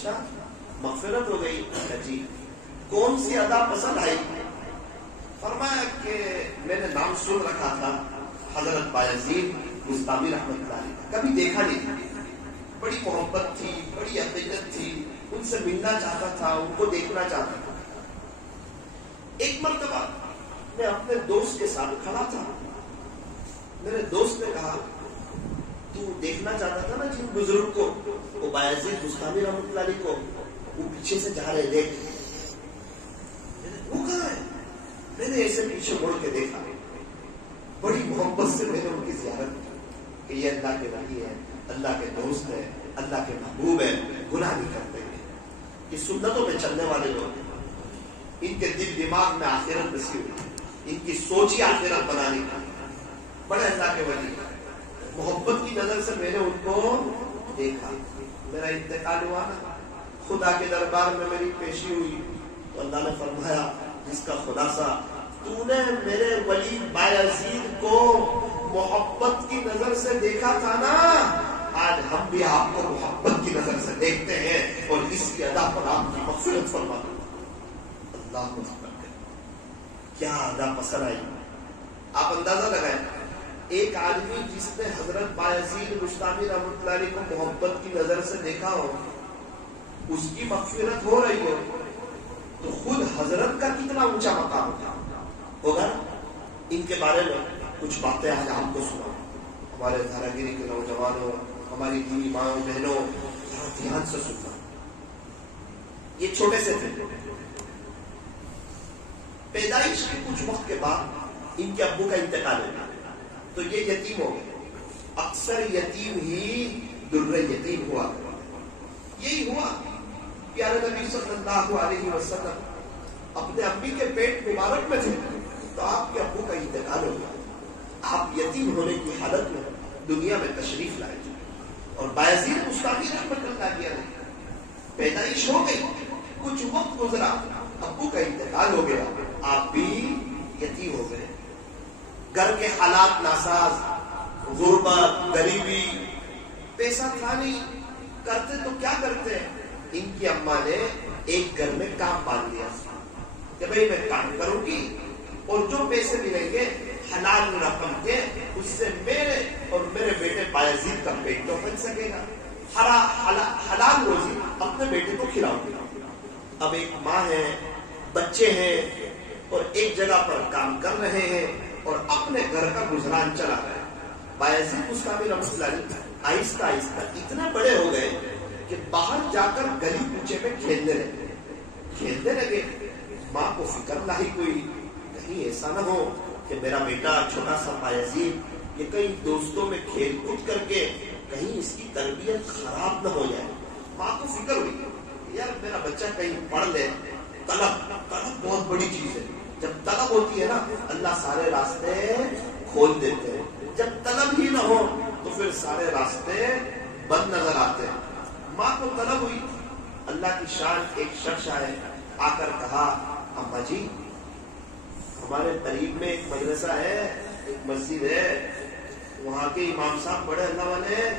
اچھا مغفرت ہو گئی؟ جی. کون سی ادا پسند آئی؟ فرمایا کہ میں نے نام سن رکھا تھا حضرت بایزید بستامی رحمۃ اللہ علیہ، کبھی دیکھا نہیں تھا، بڑی محبت تھی، بڑی عقیدت تھی، ان سے ملنا چاہتا تھا، ان کو دیکھنا چاہتا تھا. ایک مرتبہ میں اپنے دوست کے ساتھ کھڑا تھا، میرے دوست نے کہا تو دیکھنا چاہتا تھا نا جن بزرگ کو، وہ بایزید بستامی رحمۃ اللہ علیہ کو، وہ پیچھے سے جا رہے، دیکھ وہ کہاں ہے؟ میں نے ایسے پیچھے مڑ کے دیکھا، بڑی محبت سے میں نے ان کی زیارت کی کہ یہ اللہ کے ولی ہے، اللہ کے دوست ہے، اللہ کے محبوب ہے، گناہ نہیں کرتے ہیں، یہ سنتوں میں چلنے والے لوگ ہیں، ان کے دل دماغ میں آخرت بسی ہوئی، ان کی سوچ ہی آخرت بنانے کا، بڑے اللہ کے ولی. محبت کی نظر سے میں نے ان کو دیکھا. میرا انتقال ہوا نا، خدا کے دربار میں میری پیشی ہوئی تو اللہ نے فرمایا جس کا خلاصہ تو نے میرے ولی بایزید کو محبت کی نظر سے دیکھا تھا نا، آج ہم بھی آپ کو محبت کی نظر سے دیکھتے ہیں اور اس کی ادا پر آپ کی مغفرت فرما دو. اللہ کو کیا ادا پسند آئی. آپ اندازہ لگائیں، ایک آدمی جس نے حضرت بایزید بستامی رحمۃ اللہ علیہ کو محبت کی نظر سے دیکھا ہو، اس کی مغفرت ہو رہی ہو، تو خود حضرت کا کتنا اونچا مقام ہوگا. ان کے بارے میں کچھ باتیں آج آپ کو سنا. ہمارے دھارا گیری کے نوجوانوں، ہماری دینی ماؤں بہنوں، دھیان سے سننا. یہ چھوٹے سے تھے، پیدائش کے کچھ وقت کے بعد ان کے ابو کا انتقال ہو گیا تو یہ یتیم ہو گئے. اکثر یتیم ہی در یتیم ہوا. یہی ہوا پیارے نبی صلی اللہ علیہ وسلم اپنے امی کے پیٹ مبارک میں تھے تو آپ کے ابو کا انتقال ہو گیا. آپ یتیم ہونے کی حالت میں دنیا میں تشریف لائے اور بایزید بستامی رحمۃ اللہ علیہ پیدائش ہو گئی. کچھ وقت گزرا، ابو کا انتقال ہو گیا، آپ بھی یتیم ہو گئے. گھر کے حالات ناساز، غربت، غریبی، پیسہ تھا نہیں، کرتے تو کیا کرتے. ان کی اماں نے ایک گھر میں کام باندھ دیا کہ بھئی میں کام کروں گی اور جو پیسے ملیں گے حلال رقم کے، اس سے میرے اور میرے بیٹے بایزید کا پیٹ تو بن سکے گا، حلال روزی اپنے بیٹے کو کھلاؤں گی. اب ایک ماں ہے، بچے ہیں اور ایک جگہ پر کام کر رہے ہیں اور اپنے گھر کا گزران چلا رہے ہیں. بایزید بستامی رحمۃ اللہ علیہ آہستہ آہستہ اتنے بڑے ہو گئے کہ باہر جا کر گلی کوچے میں کھیلنے لگے. ماں کو فکر لائی کوئی، کہیں ایسا نہ ہو کہ میرا بیٹا چھوٹا سا بایزید یہ کہیں دوستوں میں کھیل کود کر کے کہیں اس کی تربیت خراب نہ ہو جائے. ماں کو فکر ہوئی یار میرا بچہ کہیں پڑھ لے. طلب بہت بڑی چیز ہے. جب طلب ہوتی ہے نا اللہ سارے راستے کھول دیتے ہیں. جب طلب ہی نہ ہو تو پھر سارے راستے بند نظر آتے ہیں. ماں کو طلب ہوئی. اللہ کی شان ایک شخص آئے، آ کر کہا اماں جی ہمارے قریب میں ایک مدرسہ ہے، ایک مسجد ہے، وہاں کے امام صاحب بڑے اللہ والے ہیں،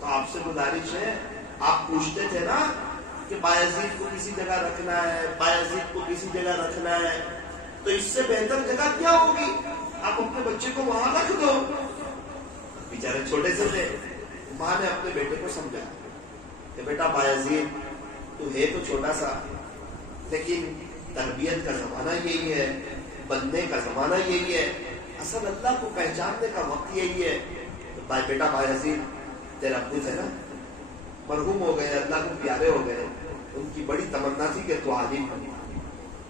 تو آپ سے گزارش ہے، آپ پوچھتے تھے نا کہ بایزید کو کسی جگہ رکھنا ہے، بایزید کو کسی جگہ رکھنا ہے، تو اس سے بہتر جگہ کیا ہوگی، آپ اپنے بچے کو وہاں رکھ دو. بیچارے چھوٹے سے تھے. ماں نے اپنے بیٹے کو سمجھا کہ بیٹا بایزید تو ہے تو چھوٹا سا، لیکن تربیت کا زمانہ یہی ہے، بننے کا زمانہ یہی ہے، اصل اللہ کو پہچاننے کا وقت یہی ہے. تو بیٹا بایزید تیرا ابو تھے نا، مرحوم ہو گئے، اللہ کو پیارے ہو گئے، ان کی بڑی تمنا تھی کہ تو عالم بنے.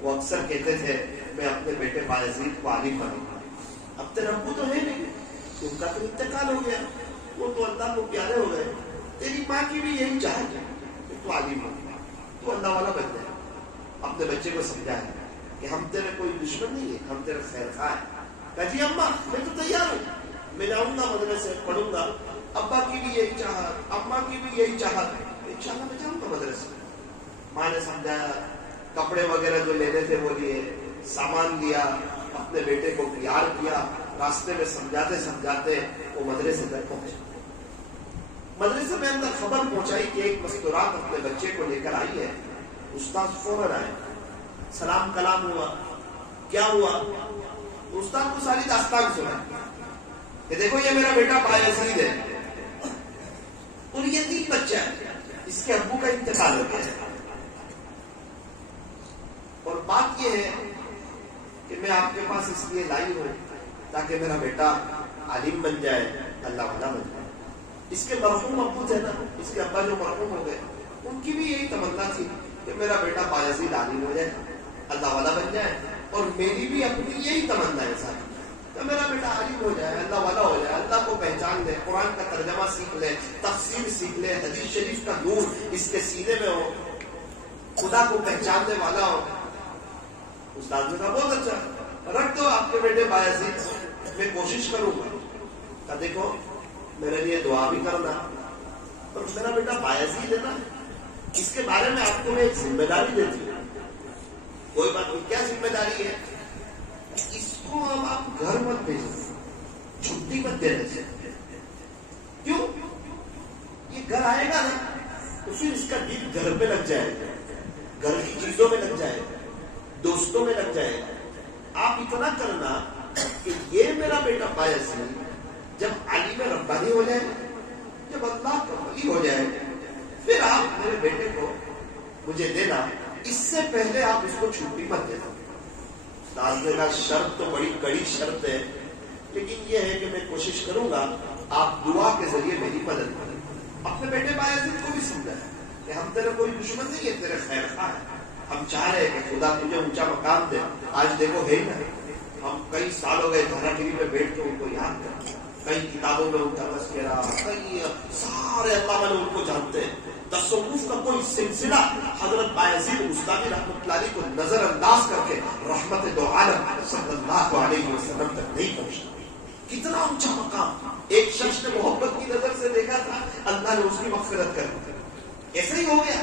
وہ اکثر کہتے تھے میں اپنے بیٹے بایزید کو عالم بنوں گا. اب تیرا ابو تو ہے نہیں، ان کا تو انتقال ہو گیا، وہ تو اللہ کو پیارے ہو گئے. تیری ماں کی بھی یہی چاہت ہے کہ تو عالم ہو، تو اللہ والا بن جائے. اپنے بچے کو سمجھایا کہ ہم تیرے کوئی دشمن نہیں ہے، ہم تیرے خیر خواہ ہیں. کہا جی اماں میں تو تیار ہوں، میں جاؤں گا مدرسے پڑھوں گا. ابا کی بھی یہی چاہت، اماں کی بھی یہی چاہت، انشاءاللہ میں جاؤں گا مدرسے. ماں نے سمجھایا، کپڑے وغیرہ جو لینے تھے وہ لیے، سامان لیا، اپنے بیٹے کو تیار کیا. راستے میں سمجھاتے سمجھاتے وہ مدرسے تک پہنچے. مدرسے میں اندر خبر پہنچائی کہ ایک مستورات اپنے بچے کو لے کر آئی ہے. استاد فوراً آئے, سلام کلام ہوا, کیا ہوا؟ استاد کو ساری داستان سنا کہ دیکھو یہ میرا بیٹا بایزید ہے اور یتیم بچہ ہے, اس کے ابو کا انتقال ہو گیا ہے, اور بات یہ ہے کہ میں آپ کے پاس اس لیے لائی ہوں تاکہ میرا بیٹا عالم بن جائے, اللہ والا بن جائے. اس کے مرحوم ابو تھے نا, اس کے ابا جو مرحوم ہو گئے, ان کی بھی یہی تمنا تھی کہ میرا بیٹا بایزید عالم ہو جائے, اللہ والا بن جائے, اور میری بھی اپنی یہی تمنا ہے ساری کہ میرا بیٹا عالم ہو جائے, اللہ والا ہو جائے, اللہ کو پہچان لے, قرآن کا ترجمہ سیکھ لے, تفسیر سیکھ لے, حدیث شریف کا نور اس کے سینے میں ہو, خدا کو پہچاننے والا ہو. استاد نے کہا بہت اچھا, رکھ دو آپ کے بیٹے بایزید, میں کوشش کروں گا. کہا دیکھو میرے لیے دعا بھی کرنا, اور میرا بیٹا بایزید ہے نا, اس کے بارے میں آپ کو میں ایک ذمہ داری دیتی ہوں. کوئی بات نہیں, کیا ذمہ داری ہے؟ اس کو اب آپ گھر مت بھیجو, چھٹی مت دینے سے. کیوں؟ یہ گھر آئے گا نا تو پھر اس کا دل گھر پہ لگ جائے گا, گھر کی چیزوں میں لگ جائے گا, دوستوں میں لگ جائے گا. آپ اتنا کرنا کہ یہ میرا بیٹا بایزید جب عالم ربانی ہو جائے, جب اللہ کا ولی ہو جائے, پھر آپ میرے بیٹے کو مجھے دینا, اس سے پہلے آپ اس کو چھٹی مت دینا. کا شرط تو بڑی کڑی شرط ہے, لیکن یہ ہے کہ میں کوشش کروں گا آپ دعا کے ذریعے میری مدد کریں. اپنے بیٹے بایزید کو بھی سمجھایا کہ ہم تیرے کوئی دشمن نہیں ہے, تیرے خیر خواہ ہے, ہم چاہ رہے ہیں کہ خدا تجھے اونچا مقام دے. آج دیکھو ہے نا, ہم کئی سال ہو گئے دھرا گیری میں بیٹھ کے ان کو یاد کرتے, کئی کتابوں میں ان کا تذکرہ, کئی سارے اللہ والے ان کو جانتے ہیں. تصوف کا کوئی سلسلہ حضرت بایزید بستامی رحمۃ اللہ علیہ کو نظر انداز کر کے رحمت دو عالم صلی اللہ علیہ وسلم تک نہیں پہنچا. کتنا اونچا مقام. ایک شخص نے محبت کی نظر سے دیکھا تھا, اللہ نے اس کی مغفرت کر دی. ایسا ہی ہو گیا؟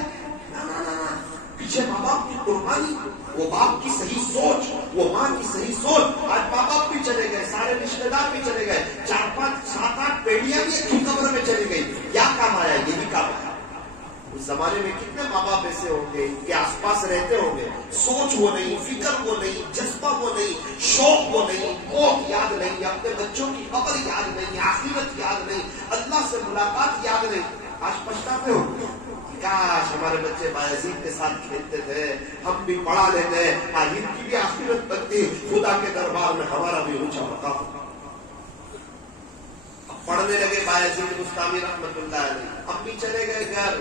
پیچھے ماں باپ کی قربانی, وہ باپ کی صحیح سوچ, وہ ماں کی صحیح سوچ. آج ماں باپ بھی چلے گئے, سارے رشتے دار بھی چلے گئے, 4-5-7-8 پیڑیاں بھی ایک ہی قبر میں چلی گئی. کیا کام آیا؟ یہ بھی کام آیا. اس زمانے میں کتنے ماں باپ ایسے ہوں گے, ان کے آس پاس رہتے ہوں گے, سوچ وہ نہیں, فکر وہ نہیں, جذبہ وہ نہیں, شوق وہ نہیں, موت یاد نہیں, اپنے بچوں کی قبر یاد نہیں, آخرت یاد نہیں, اللہ سے ملاقات یاد نہیں. آج پچھتاتے ہو, کاش ہمارے بچے بایزید کے ساتھ کھیلتے تھے, ہم بھی پڑھا لیتے, آج ان کی بھی آخرت بنتی, خدا کے دربار میں ہمارا بھی اونچا مقام. اب پڑھنے لگے بایزید بستامی رحمۃ اللہ علیہ, ہم بھی چلے گئے گھر.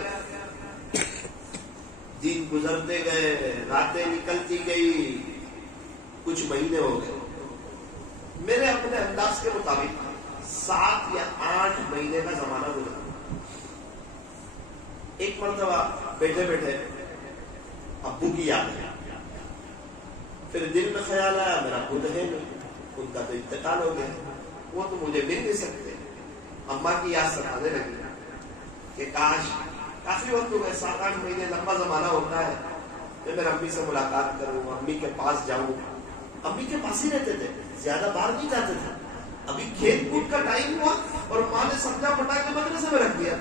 دن گزرتے گئے, راتیں نکلتی گئی, کچھ مہینے ہو گئے. میرے اپنے انداز کے مطابق 7 یا 8 مہینے کا زمانہ گزرا. ایک مرتبہ بیٹھے بیٹھے ابو کی یاد ہے, پھر دل میں خیال آیا میرا ابو تو ہے نہیں, ان کا تو انتقال ہو گیا, وہ تو مجھے مل نہیں سکتے. اماں کی یاد ستانے لگی کہ کاش, کافی وقت ہو گئے, 7-8 مہینے لمبا زمانہ ہوتا ہے, میں میرے امی سے ملاقات کروں, امی کے پاس جاؤں. امی کے پاس ہی رہتے تھے, زیادہ باہر نہیں جاتے تھے. ابھی کھیل کود کا ٹائم ہوا اور ماں نے سمجھا پٹا کے مدرسے میں رکھ دیا.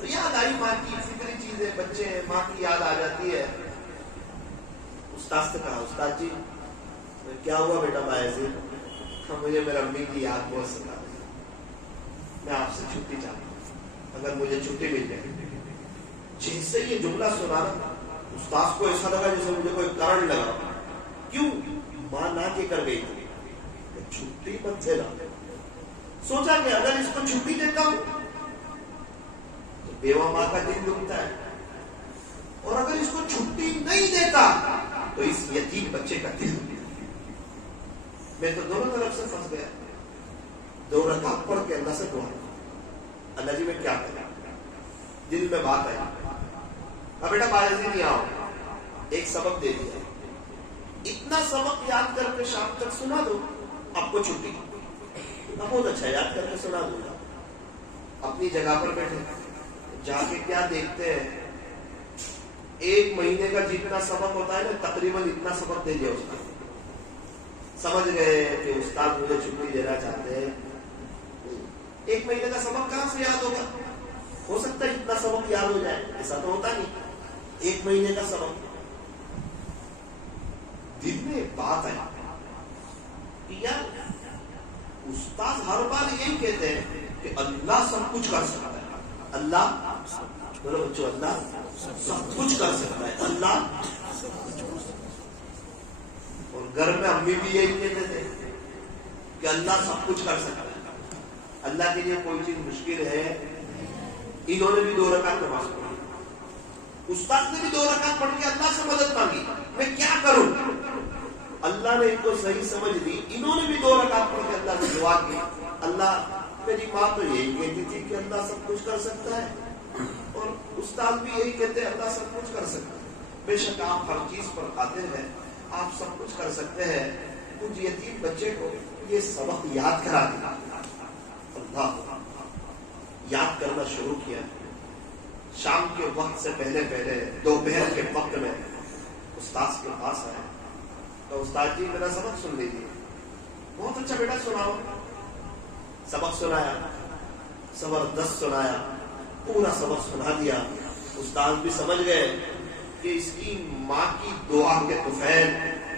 تو یاد آئی ماں کی, فکری چیزیں, بچے ہیں, ماں کی یاد آ جاتی ہے. استاد سے کہا, استاد جی کیا ہوا بیٹا بایزید؟ مجھے میرے امی کی یاد بہت ستا, میں آپ سے چھٹی چاہتا ہوں, اگر مجھے چھٹی مل جائے. جیسے یہ جملہ سنا رہا, استاد کو ایسا لگا جیسے مجھے کوئی کرنٹ لگا. کیوں؟ ماں نہ کے کر گئی تھی, چھٹی مت دے رہا. سوچا کہ اگر اس کو چھٹی دیتا ہوں تو بیوہ ماں کا دل دکھتا ہے, اور اگر اس کو چھٹی نہیں دیتا تو اس یتیم بچے کا دل دکھتا ہے. میں تو دونوں طرف سے پھنس گیا. 2 رکعت پڑھ کے اللہ سے دعا, اللہ جی میں کیا کروں. دل میں بات آئی, اب بیٹا بایزید نہیں آؤ, ایک سبق دے دیا, اتنا سبق یاد کر کے شام تک سنا دو, آپ کو چھٹی. بہت اچھا, یاد کر کے سنا دوں گا. اپنی جگہ پر بیٹھے, جا کے کیا دیکھتے ہیں, 1 مہینے کا جتنا سبق ہوتا ہے نا, تقریباً اتنا سبق دے دیا اس کو. سمجھ گئے کہ استاد مجھے چھٹی دینا چاہتے ہیں. 1 مہینے کا سبق کہاں سے یاد ہوگا؟ ہو سکتا ہے اتنا سبق یاد ہو جائے، ایسا تو ہوتا نہیں، 1 مہینے کا سبق۔ دل میں ایک بات ہے کہ یار استاد ہر بار یہی کہتے ہیں کہ اللہ سب کچھ کر سکتا ہے، اللہ بولو بچوں، اللہ سب کچھ کر سکتا ہے، اللہ۔ اور گھر میں امی بھی یہی کہتے تھے کہ اللہ سب کچھ کر سکتا ہے، اللہ کے لیے کوئی چیز مشکل ہے۔ انہوں نے بھی 2 رکعت نماز پڑھی، استاد نے بھی 2 رکعت پڑھ کے اللہ سے مدد مانگی، میں کیا کروں؟ اللہ نے ان کو صحیح سمجھ دی، انہوں نے بھی 2 رکعت پڑھ کے اللہ سے دعا کی، اللہ میری ماں تو یہی کہتی تھی کہ اللہ سب کچھ کر سکتا ہے، اور استاد بھی یہی کہتے ہیں اللہ سب کچھ کر سکتا ہے۔ بے شک آپ ہر چیز پر قادر ہیں، آپ سب کچھ کر سکتے ہیں۔ کچھ یتیم بچے کو یہ سبق یاد کرا دیا، اللہ یاد کرنا شروع کیا۔ شام کے وقت سے پہلے دوپہر کے وقت میں استاد کے پاس آئے تو استاد جی میرا سبق سن لیجیے۔ بہت اچھا بیٹا سناؤ۔ سبق سنایا، زبردست سنایا، پورا سبق سنا دیا۔ استاد بھی سمجھ گئے کہ اس کی ماں کی دعا کے طفیل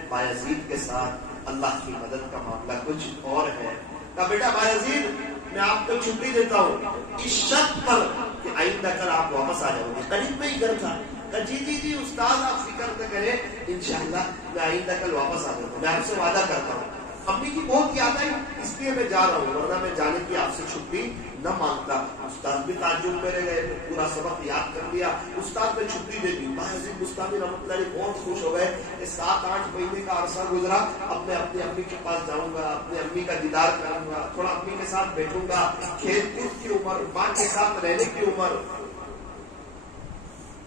بایزید کے ساتھ اللہ کی مدد کا معاملہ کچھ اور ہے۔ کہا بیٹا بایزید میں آپ کو چھٹی دیتا ہوں اس شرط پر کہ آئندہ کل آپ واپس آ جاؤ گے۔ قریب میں ہی گھر تھا۔ کہا جی استاد آپ فکر نہ کریں، انشاءاللہ میں آئندہ کل واپس آ جاؤں گا، میں آپ سے وعدہ کرتا ہوں۔ امی کی بہت یاد آئی اس لیے میں جا رہا ہوں، ورنہ میں جانے کی آپ سے چھٹی نہ مانگتا۔ استاد بھی تعجب میں رہ گئے، پورا سبق یاد کر لیا، استاد نے چھٹی دے دی۔ بایزید بستامی رحمۃ اللہ علیہ بہت خوش ہو گئے کہ 7-8 مہینے کا عرصہ گزرا، اب میں اپنی امی کے پاس جاؤں گا، اپنی امی کا دیدار کروں گا، تھوڑا امی کے ساتھ بیٹھوں گا، کھیل کود کی عمر، ماں کے ساتھ رہنے کی عمر۔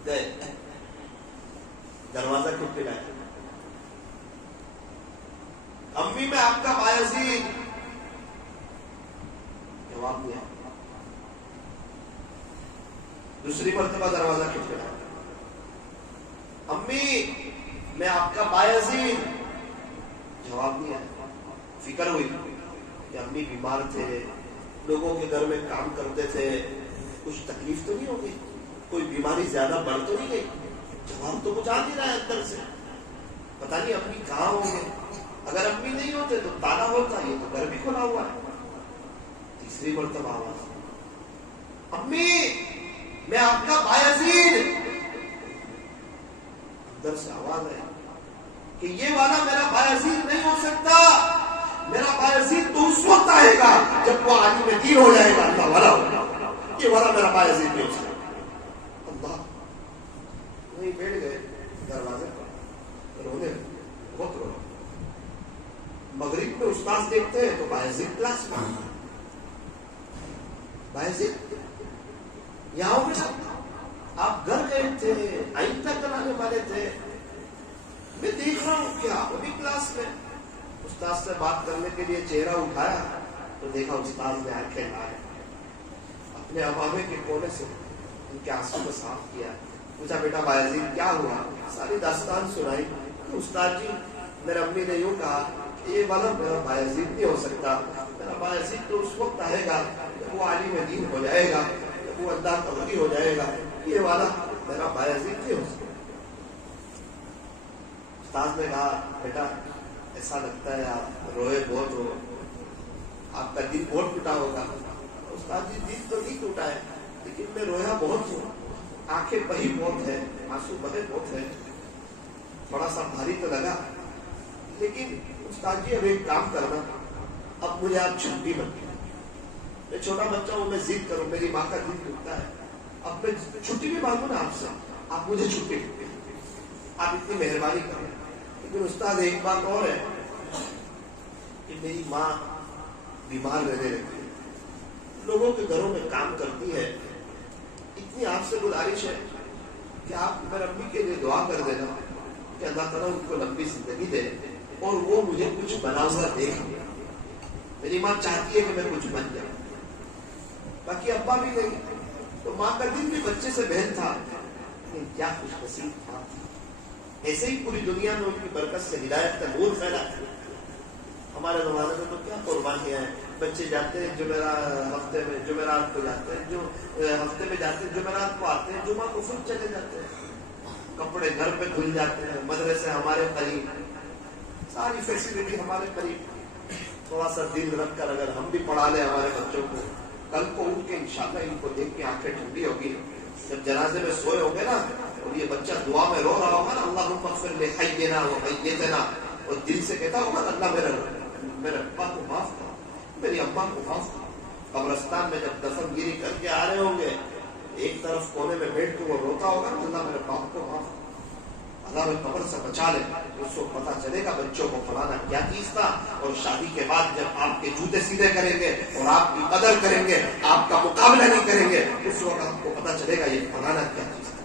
گئے، دروازہ کھٹکھٹایا، امی میں آپ کا بایزید۔ جواب دیا۔ دوسری مرتبہ دروازہ کھٹکھٹایا، امی میں آپ کا بایزید۔ جواب دیا۔ فکر ہوئی کہ امی بیمار تھے، لوگوں کے گھر میں کام کرتے تھے، کچھ تکلیف تو نہیں ہوگی، کوئی بیماری زیادہ بڑھ تو نہیں گئی؟ جواب تو کچھ آ نہیں رہا ہے اندر سے، پتہ نہیں امی کہاں ہوں گے۔ اگر امی نہیں ہوتے تو تالا ہوتا، یہ تو گھر بھی کھلا ہوا ہے۔ تیسری مرتبہ آواز، امی میں آپ کا بایزید۔ اندر سے آواز ہے کہ یہ والا میرا بایزید نہیں ہو سکتا، میرا بایزید تو اس وقت آئے گا جب وہ عالم دین ہو جائے گا، اللہ والا ہوگا، یہ والا میرا بایزید نہیں ہو سکتا۔ اللہ وہیں بیٹھ گئے دروازے پر، رونے بہت رونا۔ مغرب میں استاد دیکھتے ہیں تو بایزید کلاس میں، بایزید یہاں بیٹھا، آپ گھر گئے تھے، آئندہ کرانے والے تھے، میں دیکھ رہا ہوں کیا وہ بھی کلاس میں۔ استاد سے بات کرنے کے لیے چہرہ اٹھایا تو دیکھا استاد نے آنکھیں لائے، اپنے عوامے کے کونے سے ان کے آنسو کو صاف کیا، پوچھا بیٹا بایزید کیا ہوا؟ ساری داستان سنائی۔ تو استاد جی میرے امی نے یوں کہا کہ یہ والا میرا بایزید نہیں ہو سکتا، میرا بایزید تو اس وقت آئے گا جب وہ عالم دین ہو جائے گا، جب وہ اللہ کا ولی ہو جائے گا، یہ والا میرا بایزید نہیں ہو سکتا۔ استاد نے کہا بیٹا ایسا لگتا ہے آپ روئے بہت ہو، آپ کا دل بہت ٹوٹا ہوگا۔ استاد جی دل تو نہیں ٹوٹا ہے لیکن میں رویا بہت ہوں، آنکھیں بہی بہت ہے، آنسو بہے بہت ہے، تھوڑا سا بھاری تو لگا، لیکن استاد جی اب ایک کام کرنا، اب مجھے آپ چھٹی مت دیں، میں چھوٹا بچہ ہوں، میں ضد کروں، میری ماں کا دل ٹوٹتا ہے، اب میں چھٹی بھی مانگوں نا آپ سے، آپ مجھے چھٹی دیں، آپ اتنی مہربانی کریں۔ لیکن استاد ایک بات اور ہے کہ میری ماں بیمار رہنے لگی ہے، لوگوں کے گھروں میں کام کرتی ہے، اتنی آپ سے گزارش ہے کہ آپ میری امی کے لیے دعا کر دینا کہ اللہ تعالیٰ ان کو لمبی زندگی دے اور وہ مجھے کچھ بنا ہوا دے۔ میری ماں چاہتی ہے کہ میں کچھ بن جاؤں، باقی ابا بھی نہیں، تو ماں کا دل بھی بچے سے بہن تھا، لیکن کیا خوش نصیب تھا، ایسے ہی پوری دنیا میں ان کی برکت سے ہدایت کا نور پھیلا۔ ہمارے زمانے میں تو کیا قربانیاں ہیں، بچے جاتے ہیں ہفتے میں جمعرات کو جاتے ہیں، جو ہفتے میں جاتے ہیں جمعرات کو آتے ہیں، جمعہ کو پھر چلے جاتے ہیں، کپڑے گھر پہ دھل جاتے ہیں، مدرسے ہمارے قریب، ساری فیسلٹی ہمارے قریب، تھوڑا سا دل رکھ کر اگر ہم بھی پڑھا لیں ہمارے بچوں کو، کل کو اٹھ کے انشاءاللہ ان کو دیکھ کے آنکھیں ٹھنڈی ہوگی، جب جنازے میں سوئے ہوں گے نا اور یہ بچہ دعا میں رو رہا ہوگا نا اللہم اغفر لحینا ومیتنا، اور دل سے کہتا ہوگا اللہ میرے ابا کو معاف کر، میری اماں کو معاف کر، قبرستان میں جب دفن گیری کر کے آ رہے ہوں گے ایک طرف کونے میں بیٹھ کے وہ روتا ہوگا نا اللہ میرے باپ کو معاف کر، اللہ میں قبر سے بچا لے، اس کو پتا چلے گا بچوں کو فلانا کیا چیز تھا، اور شادی کے بعد جب آپ کے جوتے سیدھے کریں گے اور آپ کی قدر کریں گے، آپ کا مقابلہ نہیں کریں گے، اس وقت آپ کو پتا چلے گا یہ فلانا کیا چیز تھا۔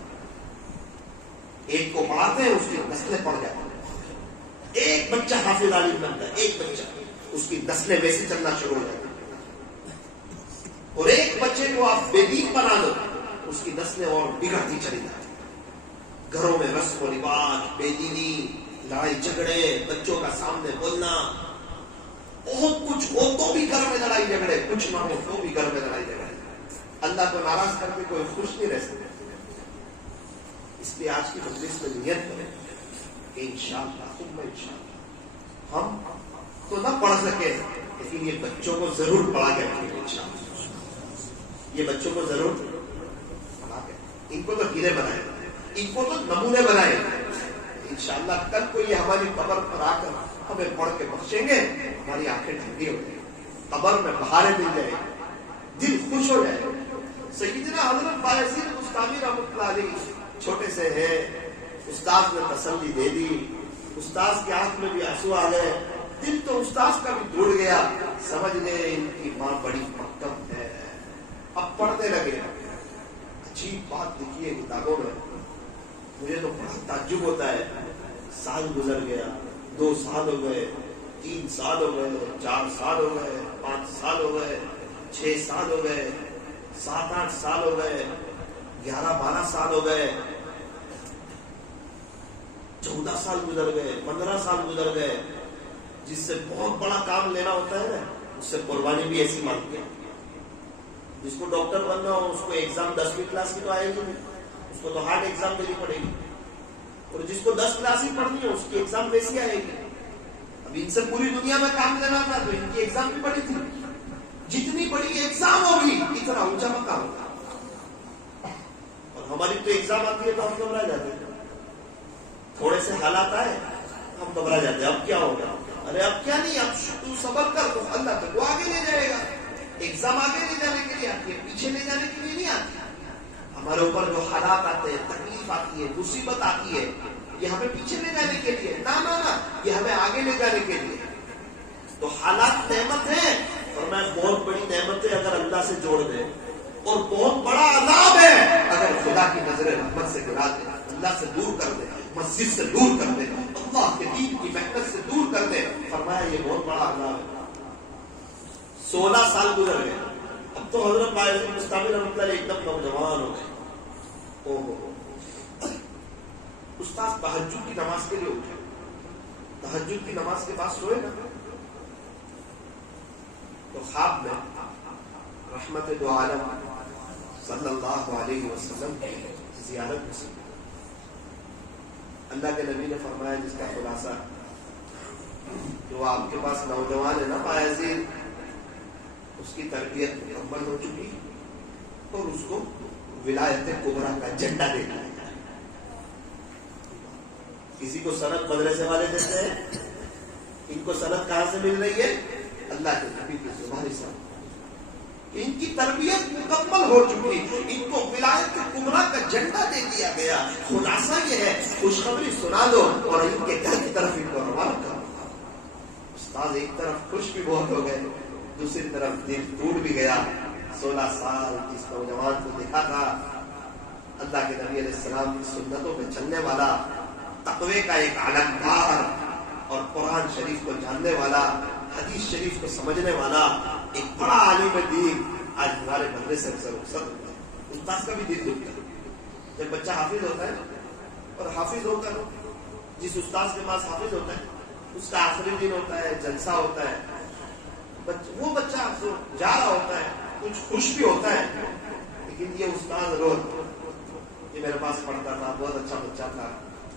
ایک کو پڑھاتے ہیں اس کی نسلیں پڑھ جاتی ہیں، ایک بچہ حافظ عالم بنتا ہے، ایک بچہ، اس کی نسلیں ویسے چلنا شروع ہو جاتی ہیں، اور ایک بچے کو آپ بے دین بنا دو اس کی نسلیں اور بگڑتی چلی جاتی ہیں، گھروں میں رسم و رواج، بے دینی، لڑائی جھگڑے، بچوں کا سامنے بولنا، بہت کچھ ہو تو بھی گھر میں لڑائی جھگڑے، کچھ نہ ہو تو بھی گھر میں لڑائی جھگڑے، اللہ کو ناراض کر کے کوئی خوش نہیں رہ سکتا۔ اس لیے آج کی مجلس میں نیت کریں کہ انشاءاللہ ثم انشاءاللہ ہم تو نہ پڑھ سکے لیکن یہ بچوں کو ضرور پڑھا کے رکھیں گے انشاءاللہ، یہ بچوں کو ضرور پڑھا کے، ان کو تو ہیرے بنائے، ان کو تو نمونے بنائے، انشاءاللہ کل کو یہ ہماری قبر پر آ کر ہمیں پڑھ کے بخشیں گے، ہماری آنکھیں ٹھنڈی ہو جائیں، قبر میں بہاریں مل جائے، دل خوش ہو جائے۔ سیدنا حضرت بایزید بستامی رحمۃ اللہ علیہ چھوٹے سے ہے، استاد نے تسلی دے دی، استاد کی آنکھ میں بھی آنسو آ گئے، دل تو استاد کا بھی ٹوٹ گیا، سمجھ گئے ان کی ماں بڑی محکم ہے، اب پڑھنے لگے۔ عجیب بات لکھی ہے کتابوں میں، مجھے تو بڑا تعجب ہوتا ہے، سال گزر گیا، 2 سال ہو گئے، 3 سال ہو گئے، 4 سال ہو گئے، 5 سال ہو گئے، 6 سال ہو گئے، 7-8 سال ہو گئے، 11-12 سال ہو گئے، 14 سال گزر گئے، 15 سال گزر گئے۔ جس سے بہت بڑا کام لینا ہوتا ہے نا اس سے قربانی بھی ایسی مانگتے ہیں۔ جس کو ڈاکٹر بننا ہو اس کو ایگزام 10ویں کلاس کی تو آئے گی نہیں، اس کو تو ہارڈ ایگزام دینی پڑے گی، اور جس کو 10 کلاس ہی پڑھنی ہے اس کی ایگزام ویسی آئے گی۔ اب ان سے پوری دنیا میں کام لینا تھا تو ان کی ایگزام بھی بڑی تھی، جتنی بڑی ایگزام ہوگی اتنا اونچا مقام ہوگا، اور ہماری تو ایگزام آتی ہے تو ہم گھبرا جاتے ہیں، تھوڑے سے حالات آئے ہم گھبرا جاتے ہیں، اب کیا ہوگا، ارے اب کیا نہیں، اب تو صبر کر تو اللہ تو آگے لے جائے گا۔ ایگزام آگے لے جانے کے لیے آتی ہے، پیچھے لے جانے کے لیے نہیں آتی۔ ہمارے اوپر جو حالات آتے ہیں، تکلیف آتی ہے، مصیبت آتی ہے، یہ ہمیں پیچھے لے جانے کے لیے نہ یہ ہمیں آگے لے جانے کے لیے۔ تو حالات نعمت ہے، اور میں بہت بڑی نعمت ہے اگر اللہ سے جوڑ دے، اور بہت بڑا عذاب ہے اگر خدا کی نظر رحمت سے گرا دے، اللہ سے دور کر دے، مسجد سے دور کر دے، اللہ کے دین کی محنت سے دور کر دے۔ فرمایا یہ بہت بڑا عذاب ہے۔ 16 سال گزر گئے، اب تو حضرت بایزید بستامی رحمۃ اللہ ایک دم نوجوان ہو گئے۔ استاد تہجد کی نماز کے لیے اٹھے، تہجد کی نماز کے بعد سوئے نا تو خواب میں رحمت دو عالم صلی اللہ علیہ وسلم کی زیارت میں سے اللہ کے نبی نے فرمایا، جس کا خلاصہ جو آپ کے پاس نوجوان ہے نا بایزید، اس کی تربیت مکمل ہو چکی اور اس کو ولایت کبریٰ کا جھنڈا دے دیا۔ کسی کو سند مدرسے والے دیتے ہیں، ان کو سند کہاں سے مل رہی ہے؟ اللہ کے نبی کی زبان سے۔ ان کی تربیت مکمل ہو چکی، ان کو ولایت کبریٰ کا جھنڈا دے دیا گیا۔ خلاصہ یہ ہے، خوشخبری سنا دو اور ان کے گھر کی طرف ان کو روانہ کرو۔ استاد ایک طرف خوش بھی بہت ہو گئے، دوسری طرف دل ٹوٹ بھی گیا۔ 16 سال جس نوجوان کو دیکھا تھا، اللہ کے نبی علیہ السلام کی سنتوں پہ چلنے والا، تقوی کا ایک علمدار اور قرآن شریف کو جاننے والا، حدیث شریف کو سمجھنے والا ایک بڑا عالم دین آج ہمارے مدرسے سے رخصت ہوتا ہے۔ استاد کا بھی دل دکھتا ہے جب بچہ حافظ ہوتا ہے، اور حافظ ہوتا ہے جس استاد کے پاس حافظ ہوتا ہے اس کا آخری دن ہوتا ہے، جلسہ ہوتا ہے، وہ بچہ جو جا رہا ہوتا ہے کچھ خوش بھی ہوتا ہے، لیکن یہ استاد روز یہ میرے پاس پڑھتا تھا، بہت اچھا بچہ تھا،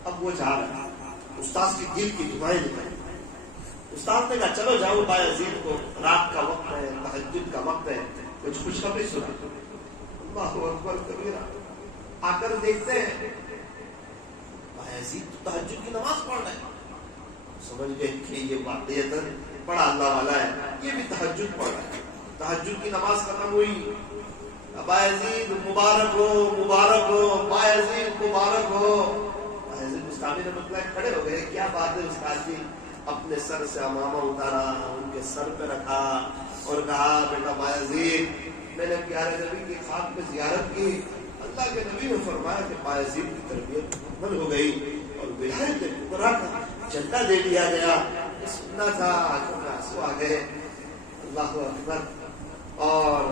اب وہ جا رہا ہے، استاد کی دل کی دعائیں نکائی۔ استاد نے کہا چلو جاؤ بایزید کو، رات کا وقت ہے، تہجد کا وقت ہے، کچھ خوشخبری سنا۔ اللہ اکبر کبیرہ، آ کر دیکھتے ہیں بایزید تو تہجد کی نماز پڑھ رہا ہے، سمجھ گئے کہ یہ واقعیتاً بڑا اللہ والا ہے، یہ بھی تہجد پڑھ رہا ہے۔ تہجد کی نماز ختم ہوئی، بایزید مبارک ہو، مبارک ہو، بایزید مبارک ہو۔ بایزید مستعمی نے مطلب کھڑے ہو گئے، کیا بات ہے استاد جی؟ اپنے سر سے امامہ اتارا، ان کے سر پہ رکھا اور کہا بیٹا بایزید، میں نے پیارے نبی کی خاک میں زیارت کی، اللہ کے نبی نے فرمایا کہ بایزید کی تربیت مکمل ہو گئی اور ولایت کبریٰ کا جھنڈا دے دیا گیا۔ سننا تھا، آنکھوں میں آنسو آ گئے۔ اللہ اکبر، اور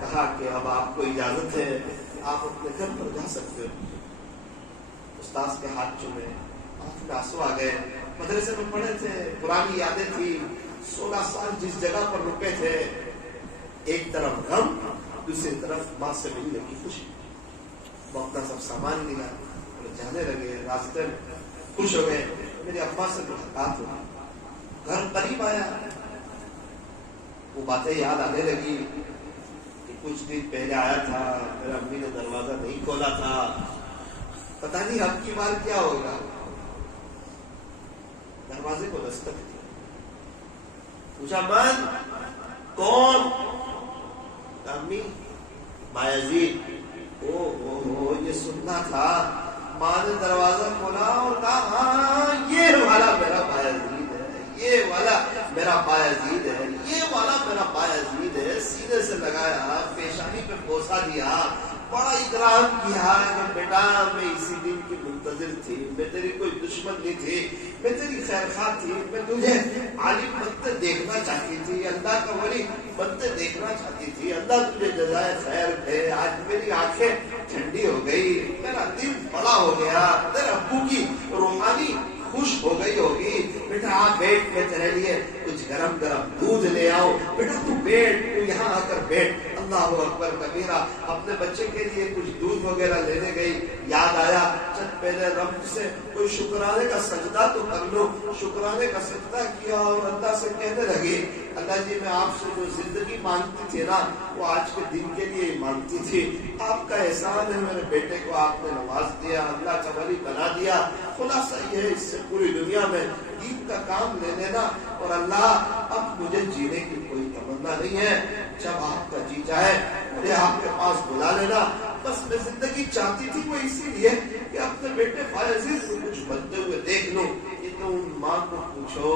کہا کہ اب آپ کو اجازت ہے، آپ اپنے گھر پر جا سکتے ہو۔ استاذ کے ہاتھ چومے، آنکھوں میں آنسو آ گئے۔ مدرسے میں پڑھے تھے، پرانی یادیں تھی، 16 سال جس جگہ پر رکے تھے، ایک طرف غم، دوسری طرف ماں سے ملنے کی خوشی۔ وہ اپنا سب سامان لیا اور جانے لگے، راستے میں خوش ہو گئے، میرے ابا سے ملاقات ہوئی، گھر قریب آیا، وہ باتیں یاد آنے لگی کہ کچھ دن پہلے آیا تھا، میرا امی نے دروازہ نہیں کھولا تھا، پتہ نہیں اب کی بار کیا ہوگا۔ دروازے کو دستک دی، پوچھا من کون؟ امی بایزید۔ او یہ سننا تھا۔ ماں نے دروازہ کھولا اور کہا ہاں یہ والا میرا بایزید ہے، یہ والا میرا بایزید ہے، یہ والا میرا بایزید ہے۔ سینے سے لگایا، پیشانی پہ بوسہ دیا، بڑا اکرام کیا کہ بیٹا میں اسی دن کی منتظر تھی، میں تیری کوئی دشمن نہیں تھی، میں تیری خیر خواہ تھی، میں تجھے عالم بنتے دیکھنا چاہتی تھی، اللہ کا ولی بنتے دیکھنا چاہتی تھی، اللہ تجھے جزائے خیر دے۔ آج میری آنکھیں ٹھنڈی ہو گئی، میرا دل بڑا ہو گیا، تیرے ابو کی روحانی خوش ہو گئی ہوگی۔ بیٹا آپ بیٹھ، میں تیرے لیے کچھ گرم گرم دودھ لے آؤ، بیٹا تو بیٹھ، تو یہاں آ کر بیٹھ۔ اللہ اکبر کبیرہ، اپنے بچے کے لیے کچھ دودھ وغیرہ لینے گئی، یاد آیا چند پہلے رب سے کوئی شکرانے کا سجدہ تو کر لو۔ شکرانے کا سجدہ کیا اور اللہ سے کہنے لگی اللہ جی میں آپ سے جو زندگی مانگتی تھی نا، وہ آج کے دن کے لیے ہی مانگتی تھی، آپ کا احسان ہے میرے بیٹے کو آپ نے نواز دیا، اللہ کا ولی بنا دیا۔ خلاصہ یہ ہے، اس سے پوری دنیا میں دین کا کام لے لینا، اور اللہ اب مجھے جینے کی کوئی تمنا نہیں ہے، جب آپ کا جی جائے مجھے آپ کے پاس بلا لینا۔ بس میں زندگی چاہتی تھی وہ اسی لیے کہ اپنے بیٹے بایزید کو کچھ بنتے ہوئے دیکھ لوں۔ تو ان ماں کو پوچھو،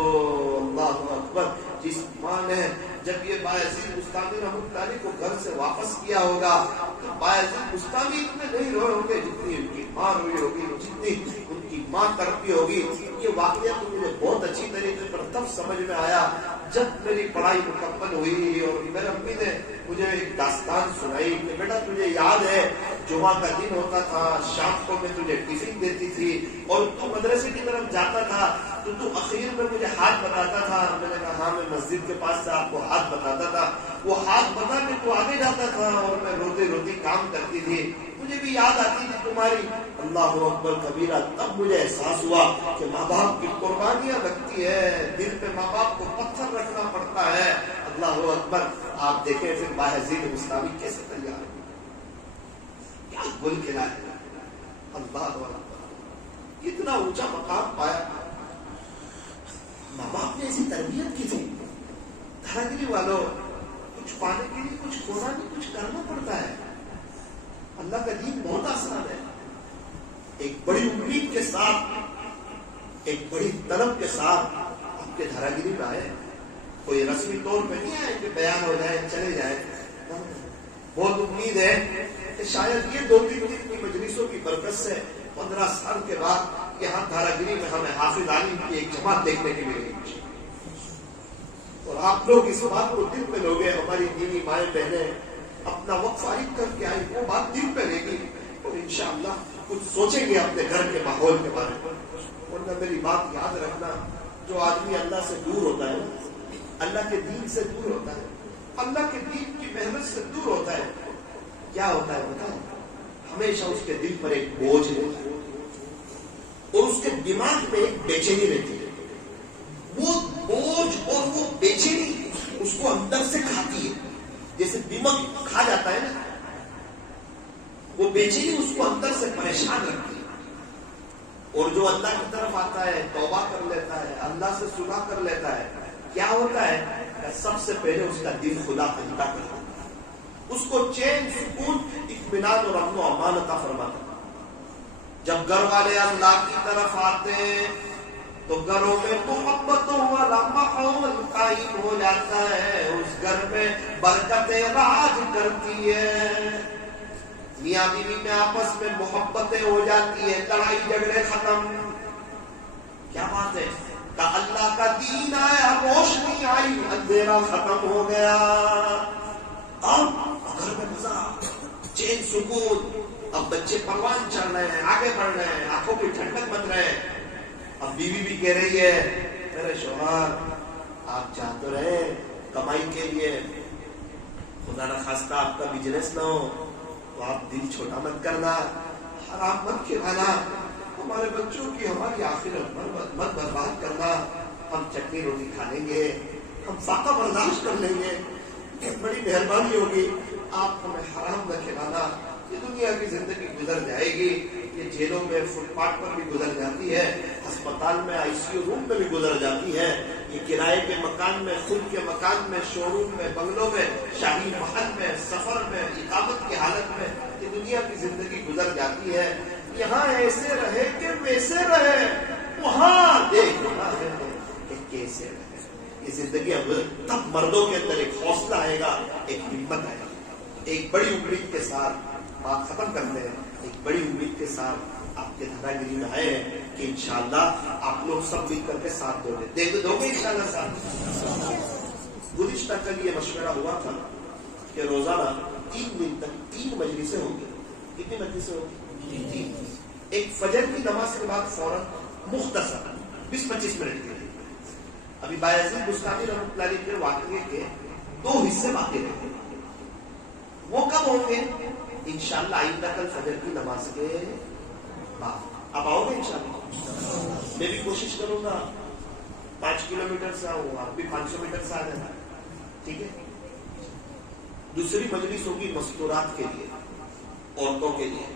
اللہ اکبر، جس ماں نے جب یہ بایزید مستعمی رحمۃ اللہ علیہ کو گھر سے واپس کیا ہوگا تو بایزید مستعمی اتنے نہیں روئے ہوں گے جتنی ان کی ماں روئی ہوگی، جتنی ان کی ماں تڑپی ہوگی۔ یہ واقعہ تو مجھے بہت اچھی طریقے پر تب سمجھ میں آیا جب میری پڑھائی مکمل ہوئی اور میرے امی نے مجھے ایک داستان سنائی کہ بیٹا تجھے یاد ہے جمعہ کا دن ہوتا تھا، شام کو میں تجھے ٹفن دیتی تھی اور تو مدرسے کی طرف جاتا تھا تو اخیر میں مجھے ہاتھ بتاتا تھا۔ میں نے کہا ہاں میں مسجد کے پاس سے آپ کو ہاتھ بتاتا تھا، وہ ہاتھ بتا کے تو آگے جاتا تھا اور میں روتی روتی کام کرتی تھی، مجھے بھی یاد آتی تھی تمہاری۔ اللہ اکبر کبیرہ، تب مجھے احساس ہوا کہ ماں باپ کی قربانیاں لگتی ہے، دل پہ ماں باپ کو پتھر رکھنا پڑتا ہے۔ اللہ اکبر، آپ دیکھیں پھر بایزید مستعمی کیسے تیار ہے، کیا گل کھلا ہے۔ اللہ اکبر، کتنا اونچا مقام پایا، ماں باپ نے ایسی تربیت کی تھی۔ دھاگری والوں، کچھ پانے کے لیے کچھ کھونا نہیں، کچھ کرنا پڑتا ہے۔ اللہ کا دین بہت آسان ہے۔ ایک بڑی امید کے ساتھ، ایک بڑی طلب کے ساتھ آپ کے دھراگیری میں آئے، کوئی رسمی طور پہ نہیں آئے کہ بیان ہو جائے چلے جائے۔ بہت امید ہے کہ شاید یہ 2-3 دن کی مجلسوں کی برکت سے 15 سال کے بعد یہاں دھراگیری میں ہمیں حافظ عالم کی ایک جماعت دیکھنے کی ملے گی، اور آپ لوگ اس بات کو دل پہ لوگے، ہماری دینی مائیں بہنیں اپنا وقت فارغ کر کے آئی، وہ بات دل پہ لے گی اور انشاءاللہ کچھ سوچیں گے اپنے گھر کے ماحول کے بارے میں۔ ورنہ میری بات یاد رکھنا، جو آدمی اللہ سے دور ہوتا ہے اللہ کے دین سے دور ہوتا ہے، اللہ کے دین کی محنت سے دور ہوتا ہے، کیا ہوتا ہے پتہ ہے؟ ہمیشہ اس کے دل پر ایک بوجھ رہتا ہے اور اس کے دماغ میں ایک بے چینی رہتی ہے. وہ بوجھ اور وہ بے چینی اس کو اندر سے کھاتی ہے، جیسے دماغ کھا جاتا ہے نا، وہ بے چینی اس کو اندر سے پریشان رکھتی ہے. اور جو اللہ کی طرف آتا ہے، توبہ کر لیتا ہے، اللہ سے صلح کر لیتا ہے، کیا ہوتا ہے کہ سب سے پہلے اس کا دل خدا پیدا کرتا ہے، اس کو چین، سکون، اطمینان اور امن و امان عطا فرماتا ہے. جب گھر والے اللہ کی طرف آتے ہیں تو گھروں میں محبتوں والا ماحول قائم ہو جاتا ہے، اس گھر میں برکتیں راج کرتی ہے، میاں بیوی میں آپس میں محبتیں ہو جاتی ہے، لڑائی جھگڑے ختم. کیا بات ہے کہ اللہ کا دین آیا، روشنی آئی، اندھیرا ختم ہو گیا. اب گھر میں مزہ، چین، سکون. اب بچے پروان چڑھ رہے ہیں، آگے بڑھ رہے ہیں، آنکھوں کی ٹھنڈک بن رہے ہیں. اب بیوی بھی کہہ رہی ہے میرے شوہر آپ جا تو رہے کمائی کے لیے، خدا نہ خواستہ آپ کا بزنس نہ ہو تو آپ دل چھوٹا مت کرنا، حرام مت کھلانا، ہمارے بچوں کی ہماری آخرت مت برباد کرنا. ہم چٹنی روٹی کھا لیں گے، ہم فاقہ برداشت کر لیں گے، بڑی مہربانی ہوگی، آپ ہمیں حرام نہ کھلانا. یہ دنیا کی زندگی گزر جائے گی، یہ جیلوں میں فٹ پاتھ پر بھی گزر جاتی ہے، ہسپتال میں ICU روم میں بھی گزر جاتی ہے، یہ کرائے کے مکان میں، خود کے مکان میں، شو روم میں، بنگلوں میں، شاہی محل میں، سفر میں، اقامت کی حالت میں یہ دنیا کی زندگی گزر جاتی ہے. یہاں ایسے رہے کہ ویسے رہے، وہاں دیکھنا ہے کہ کیسے رہے. یہ زندگی اب تب مردوں کے اندر ایک حوصلہ آئے گا، ایک ہمت آئے گا. ایک بڑی امید کے ساتھ بات ختم کرتے ہیں، ایک بڑی امید کے ساتھ آپ کے دھنا گری میں آئے ہیں کہ انشاءاللہ آپ لوگ سب مل کر کے ساتھ دو گے انشاءاللہ ساتھ. گزشتہ کل یہ مشورہ ہوا تھا کہ روزانہ 3 دن تک 3 مجلسیں ہوں گی. کتنی مجلسیں ہوں گی؟ 3. ایک فجر کی نماز کے بعد فوراً مختصر 20-25 منٹ کے لیے. ابھی بایزید بستانی رحمۃ اللہ علیہ کے واقعے کے 2 حصے باقی رہے. وہ کب ہوں گے؟ انشاءاللہ آئندہ کل فجر کی نماز کے بعد. آپ آؤ گے انشاءاللہ؟ میں بھی کوشش کروں گا 5 کلومیٹر سے آؤں، آپ بھی 500 میٹر سے آ جانا، ٹھیک ہے. دوسری مجلس ہوگی مستورات کے لیے، عورتوں کے لیے.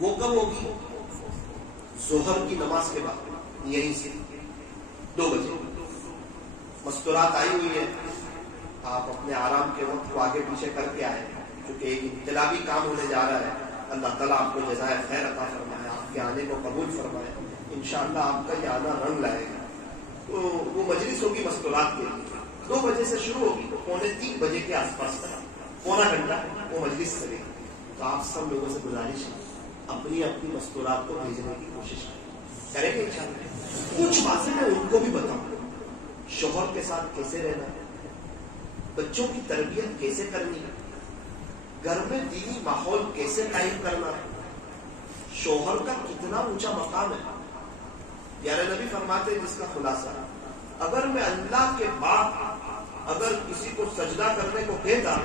وہ کب ہوگی؟ ظہر کی نماز کے بعد، یہیں سے 2 بجے. مستورات آئی ہوئی ہے، آپ اپنے آرام کے وقت کو آگے پیچھے کر کے آئے، کیونکہ ایک انقلابی کام ہونے جا رہا ہے. اللہ تعالیٰ آپ کو جزائے خیر عطا فرمائے، آپ کے آنے کو قبول فرمائے. انشاءاللہ آپ کا یہ آنا رنگ لائے گا. تو وہ مجلس ہوگی مستورات کے لیے، 2 بجے سے شروع ہوگی، 2:45 بجے کے آس پاس تک پونا گھنٹہ وہ مجلس چلے گی. تو آپ سب لوگوں سے گزارش ہے اپنی مستورات کو بھیجنے کی کوشش کریں گے انشاءاللہ. کچھ باتیں میں ان کو بھی بتاؤں، شوہر کے ساتھ کیسے رہنا، بچوں کی تربیت کیسے کرنی، گھر میں دینی ماحول کیسے قائم کرنا، شوہر کا کتنا اونچا مقام ہے. پیارے نبی فرماتے ہیں جس کا خلاصہ، اگر میں اللہ کے بعد اگر کسی کو سجدہ کرنے کو کہتا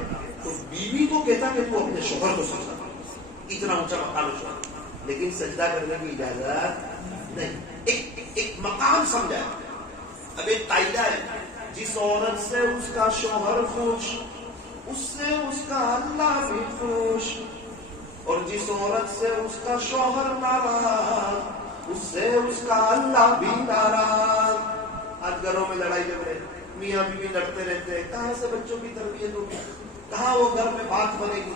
تو بیوی کو کہتا کہ تو اپنے شوہر کو سجدہ کر. اتنا اونچا مقام ہے شوہر، لیکن سجدہ کرنے کی اجازت نہیں. ایک مقام سمجھا ہے. اب ایک قاعدہ ہے، جس عورت سے اس کا شوہر خوش، اس سے اس کا اللہ بھی خوش، اور جس عورت سے اس کا شوہر ناراض، اس سے اس کا اللہ بھی ناراض. آج گھروں میں لڑائی جھگڑے، میاں بیوی لڑتے رہتے ہیں، کہاں سے بچوں کی تربیت ہوگی، کہاں وہ گھر میں بات بنے گی.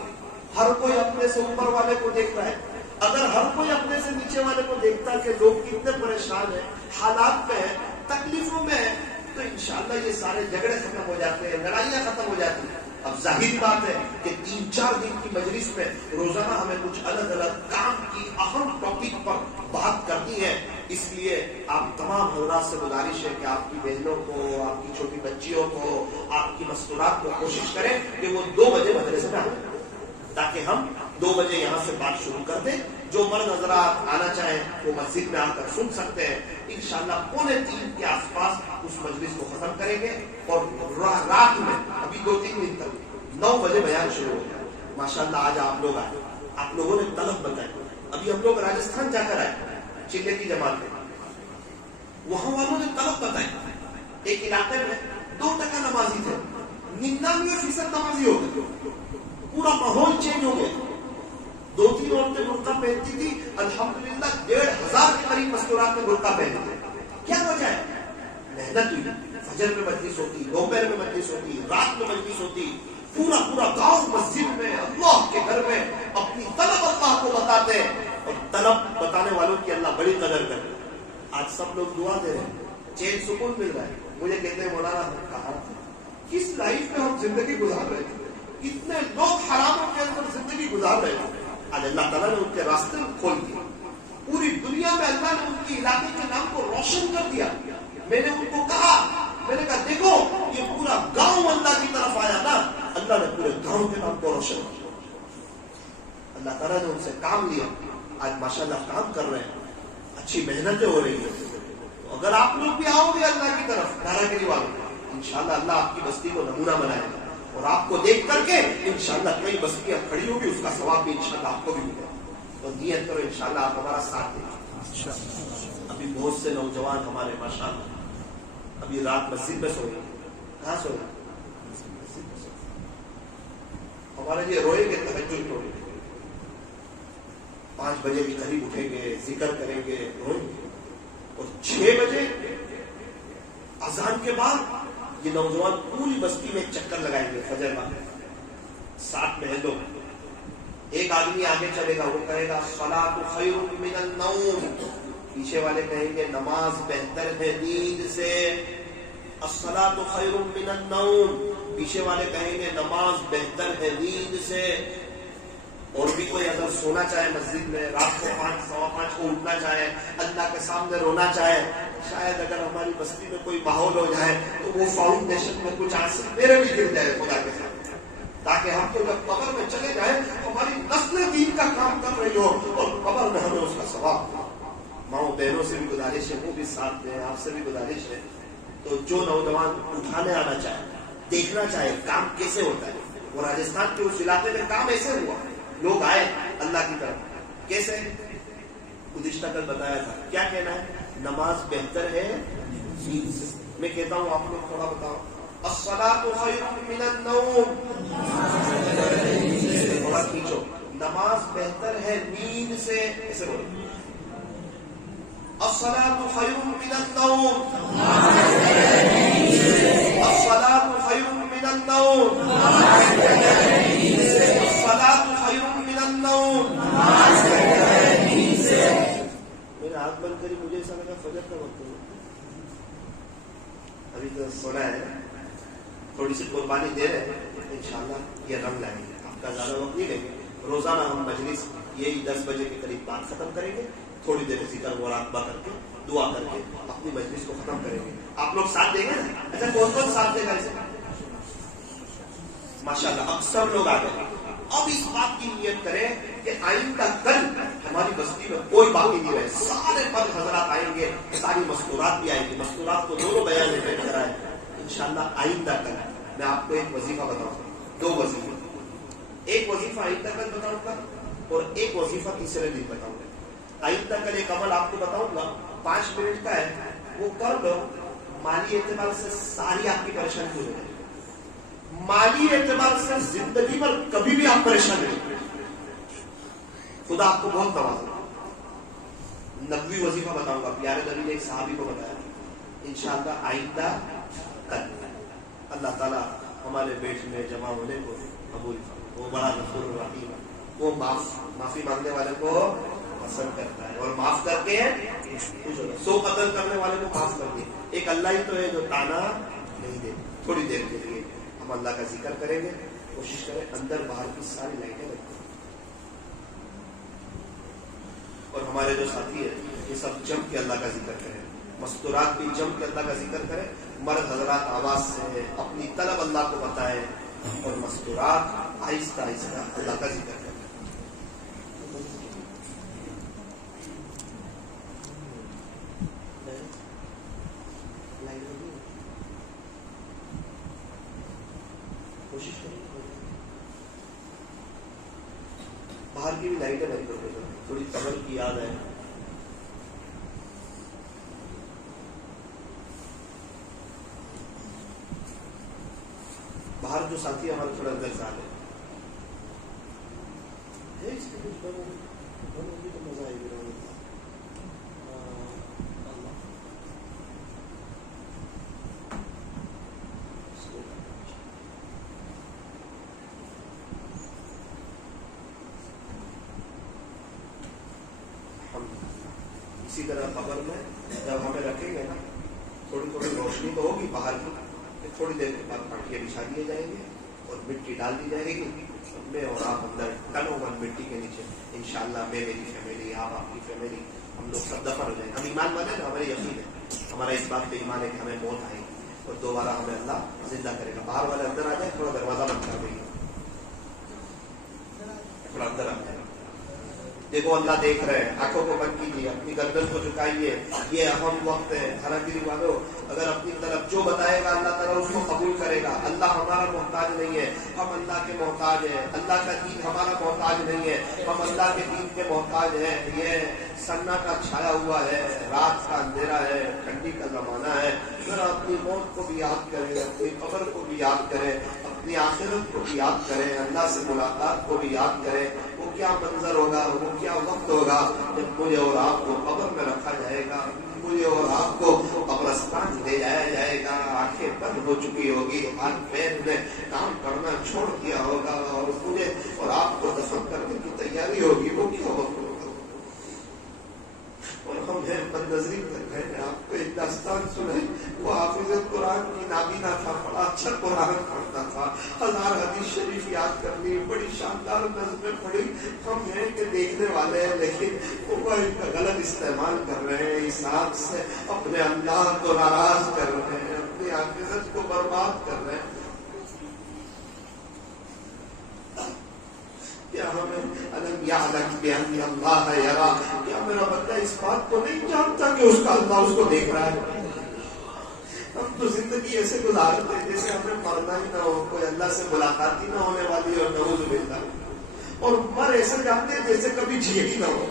ہر کوئی اپنے سے اوپر والے کو دیکھ رہا ہے. اگر ہر کوئی اپنے سے نیچے والے کو دیکھتا کہ لوگ کتنے پریشان ہیں، حالات میں ہیں، تکلیفوں میں ہیں، تو انشاءاللہ یہ سارے جھگڑے ختم ہو جاتے ہیں، لڑائیاں ختم ہو جاتی ہیں. اب ظاہری بات ہے کہ 3-4 دن کی مجلس میں روزانہ ہمیں کچھ الگ الگ کام کی اہم ٹاپک پر بات کرنی ہے. اس لیے آپ تمام حضرات سے گزارش ہے کہ آپ کی بہنوں کو، آپ کی چھوٹی بچیوں کو، آپ کی مستورات کو کوشش کریں کہ وہ 2 بجے مدرسے میں آئیں، تاکہ ہم 2 بجے یہاں سے بات شروع کر دیں جو مرد حضرات آنا چاہیں وہ مسجد میں آ کر سن سکتے ہیں. انشاءاللہ 2:45 کے آس پاس اس مجلس کو ختم کریں گے اور رات میں ابھی 2-3 دن تک 9 بجے بیان شروع ہو گیا. ماشاءاللہ آج آپ لوگ آئے, آپ لوگوں نے طلب بتائی. ابھی ہم لوگ راجستھان جا کر آئے چلے کی جماعت میں, وہاں والوں نے طلب بتائی. ایک علاقے میں 2% نمازی تھے, 99% نمازی ہو گئے. پورا ماحول چینج ہو گیا. 2-3 عورتیں برقع پہنتی تھی, الحمدللہ 1,500 کے قریب مستورات میں برقع پہنتے تھے. کیا وجہ ہے؟ محنت ہوئی. فجر میں مجلس ہوتی, دوپہر میں مجلس ہوتی, رات میں مجلس ہوتی. پورا گاؤں مسجد میں اللہ کے گھر میں اپنی طلب اللہ کو بتاتے ہیں, اور طلب بتانے والوں کی اللہ بڑی قدر کرتے. آج سب لوگ دعا دے رہے ہیں, چین سکون مل رہا ہے. مجھے کہتے ہیں مولانا کہا کس لائف میں ہم زندگی گزار رہے تھے, کتنے لوگ حراموں کے اندر زندگی گزار رہے تھے. آج اللہ تعالیٰ نے ان کے راستے کھول دیے. پوری دنیا میں اللہ نے ان کی علاقے کے نام کو روشن کر دیا. میں نے ان کو کہا, میں نے کہا دیکھو یہ پورا گاؤں اللہ کی طرف آیا نا, اللہ نے پورے گاؤں کے نام کو روشن کیا. اللہ تعالیٰ نے ان سے کام لیا. آج ماشاءاللہ کام کر رہے ہیں, اچھی محنتیں ہو رہی ہیں. اگر آپ لوگ بھی آؤ گے اللہ کی طرف دارا گری والوں, انشاءاللہ اللہ آپ کی بستی کو نمونہ بنائے گا, اور آپ کو دیکھ کر کے انشاءاللہ کئی بستیاں کھڑی ہوگی, اس کا ثواب بھی انشاءاللہ آپ کو بھی ملے گا. تو نیت کرو انشاءاللہ آپ ہمارا ساتھ دیں. ابھی بہت سے نوجوان ہمارے ماشاءاللہ ابھی رات مسجد میں سوئے. کہاں سوئے؟ ہمارے لیے روئیں گے, تہجد روئیں گے, 5 بجے کے قریب اٹھیں گے, ذکر کریں گے, روئیں گے. اور 6 بجے اذان کے بعد یہ نوجوان پوری بستی میں ایک چکر لگائیں گے فجر کا. 7 محلوں میں ایک آدمی آگے چلے گا, وہ کہے گا الصلاۃ خیر من النوم. پیچھے والے کہیں گے نماز بہتر ہے نیند سے. الصلاۃ خیر من النوم. پیچھے والے کہیں گے نماز بہتر ہے نیند سے. اور بھی کوئی اگر سونا چاہے مسجد میں, رات کو 5-5:15 کو اٹھنا چاہے, اللہ کے سامنے رونا چاہے, شاید اگر ہماری بستی میں کوئی ماحول ہو جائے تو وہ فاؤنڈیشن میں کچھ آنسو میرے بھی گر جائے خدا کے سامنے, تاکہ ہم تو جب قبر میں چلے جائیں ہماری نسل دین کا کام کر رہی ہو, اور قبر میں ہمیں اس کا ثواب. ماؤں بہنوں سے بھی گزارش ہے, وہ بھی ساتھ دیں, آپ سے بھی گزارش ہے. تو جو نوجوان اٹھانے آنا چاہے, دیکھنا چاہے کام کیسے ہوتا ہے, وہ راجستھان کے اس علاقے میں کام ایسے ہوا, لوگ آئے اللہ کی طرف. کیسے؟ گزشتہ کل بتایا تھا. کیا کہنا ہے؟ نماز بہتر ہے نیند سے. میں کہتا ہوں آپ لوگ تھوڑا بتاؤ. الصلاۃ خیر من النوم. تھوڑا کھینچو. نماز بہتر ہے نیند سے. ایسے بولو. الصلاۃ خیر من النوم. الصلاۃ خیر من النوم. الصلاۃ خیر من النوم. میں نے آنکھ بند کری, مجھے ایسا لگا فجر کا وقت ہے. ابھی تو سونا ہے, تھوڑی سی قربانی دے رہے ہیں, انشاءاللہ یہ رنگ لائیں گے. آپ کا زیادہ وقت نہیں لیں گے. روزانہ ہم مجلس یہی 10 بجے کے قریب بات ختم کریں گے, تھوڑی دیر ذکر مراقبہ کر کے دعا کر کے اپنی مجلس کو ختم کریں گے. آپ لوگ ساتھ دیں گے؟ اچھا کون کون ساتھ دے گا اسے؟ ماشاءاللہ اکثر لوگ آ گئے. اب اس بات کی نیت کریں کہ آئندہ کل ہماری بستی میں کوئی باقی نہیں رہے. سارے مرد حضرات آئیں گے, ساری مستورات بھی آئیں گی. مستورات کو دونوں بیان میں بیٹھ کر آئے. انشاءاللہ آئندہ کل میں آپ کو ایک وظیفہ بتاؤں گا, 2 وظیفے. ایک وظیفہ آئندہ کل بتاؤں گا اور ایک وظیفہ تیسرے دن بتاؤں گا. آئندہ کل ایک عمل آپ کو بتاؤں گا, 5 منٹ کا ہے, وہ کر لو. مالی اعتبار سے ساری آپ کی پریشانی دور ہو جائے. مالی اعتبار سے زندگی پر کبھی بھی آپ پریشان نہیں. خدا آپ کو بہت نوازے. نبوی وظیفہ بتاؤں گا, پیارے نبی نے ایک صحابی کو بتایا. انشاءاللہ آئندہ کل اللہ تعالیٰ ہمارے بیٹھ میں جمع ہونے کو قبول. وہ بڑا غفور الرحیم, وہ معافی مانگنے والے کو پسند کرتا ہے, اور معاف کر کے 100 قتل کرنے والے کو معاف کر دے. ایک اللہ ہی تو ہے جو تانا نہیں دے. تھوڑی دیر کے لیے ہم اللہ کا ذکر کریں گے. کوشش کریں اندر باہر کی ساری لائٹیں رکھیں, اور ہمارے جو ساتھی ہیں یہ سب جم کے اللہ کا ذکر کریں. مستورات بھی جم کے اللہ کا ذکر کریں. مرد حضرات آواز سے اپنی طلب اللہ کو بتائیں, اور مستورات آہستہ آہستہ اللہ کا ذکر کریں. باہر کی بھی لائٹیں بند کر دو، تھوڑی قبر کی یاد ہے. باہر جو ساتھی ہمارے تھوڑا اندر سے آ گئے اس کے کچھ بنوگی تو مزہ آئے گی. اسی طرح قبر میں جب ہمیں رکھیں گے نا تھوڑی تھوڑی روشنی تو ہوگی باہر کی، تھوڑی دیر کے بعد پٹیاں بچھا دیے جائیں گے اور مٹی ڈال دی جائے گی. میں اور آپ اندر ٹنوں گا مٹی کے نیچے. انشاءاللہ میں، میری فیملی، آپ کی فیملی، ہم لوگ سب دفن ہو جائیں گے. ہم ایمان والے نا، ہمارے یقین ہے، ہمارا اس بات پہ ایمان ہے کہ ہمیں موت آئے گی اور دوبارہ ہمیں اللہ زندہ کرے گا. باہر والے اندر آ جائیں، تھوڑا دروازہ بند کر دیں گے، تھوڑا اندر آ جائے. دیکھو اللہ دیکھ رہے ہیں، آنکھوں کو بند کیجیے، اپنی گردن کو جھکائیے. یہ اہم وقت ہے. ہرا گیری والوں، اگر اپنی طرف جو بتائے گا اللہ تعالیٰ اس کو قبول کرے گا. اللہ ہمارا محتاج نہیں ہے، ہم اللہ کے محتاج ہیں. اللہ کا دین ہمارا محتاج نہیں ہے، ہم اللہ کے دین کے محتاج ہیں. یہ سناٹا چھایا ہوا ہے، رات کا اندھیرا ہے، ٹھنڈی کا زمانہ ہے. ذرا اپنی موت کو بھی یاد کریں، اپنی قبر کو بھی یاد کریں، اپنی آخرت کو بھی یاد کریں، اللہ سے ملاقات کو بھی یاد کریں. وہ کیا منظر ہوگا، وہ کیا وقت ہوگا جب مجھے اور آپ کو قبر میں رکھا جائے گا، مجھے اور آپ کو قبرستان لے جایا جائے گا. آنکھیں بند ہو چکی ہوگی، ہاتھ پیر نے کام کرنا چھوڑ دیا ہوگا اور مجھے اور آپ کو دفن کرنے کی تیاری ہوگی. وہ کیا وقت ہوگا. اور ہم ہیں بد نظری کر رہے ہیں. آپ کو ایک داستان سنائیں. وہ حافظ قرآن کی نابینا تھا، بڑا اچھا قرآن پڑھتا تھا، 1000 حدیث شریف یاد کرنی، بڑی شاندار نظمیں پڑھی. ہم ہیں کہ دیکھنے والے ہیں لیکن موبائل کا غلط استعمال کر رہے ہیں، اس آنکھ سے اپنے اللہ کو ناراض کر رہے ہیں، اپنی آخرت کو برباد کر رہے ہیں. کیا ہمیں الم یعلم بان اللہ یرا، کیا میرا بندہ اس بات کو نہیں جانتا کہ اس کا اللہ اس کو دیکھ رہا ہے. ہم تو زندگی ایسے گزارتے ہیں جیسے ہمیں مرنا ہی نہ ہو، کوئی اللہ سے ملاقات ہی نہ ہونے والی اور نعوذ باللہ. اور مر ایسے جانتے ہیں جیسے کبھی جیے ہی نہ ہو.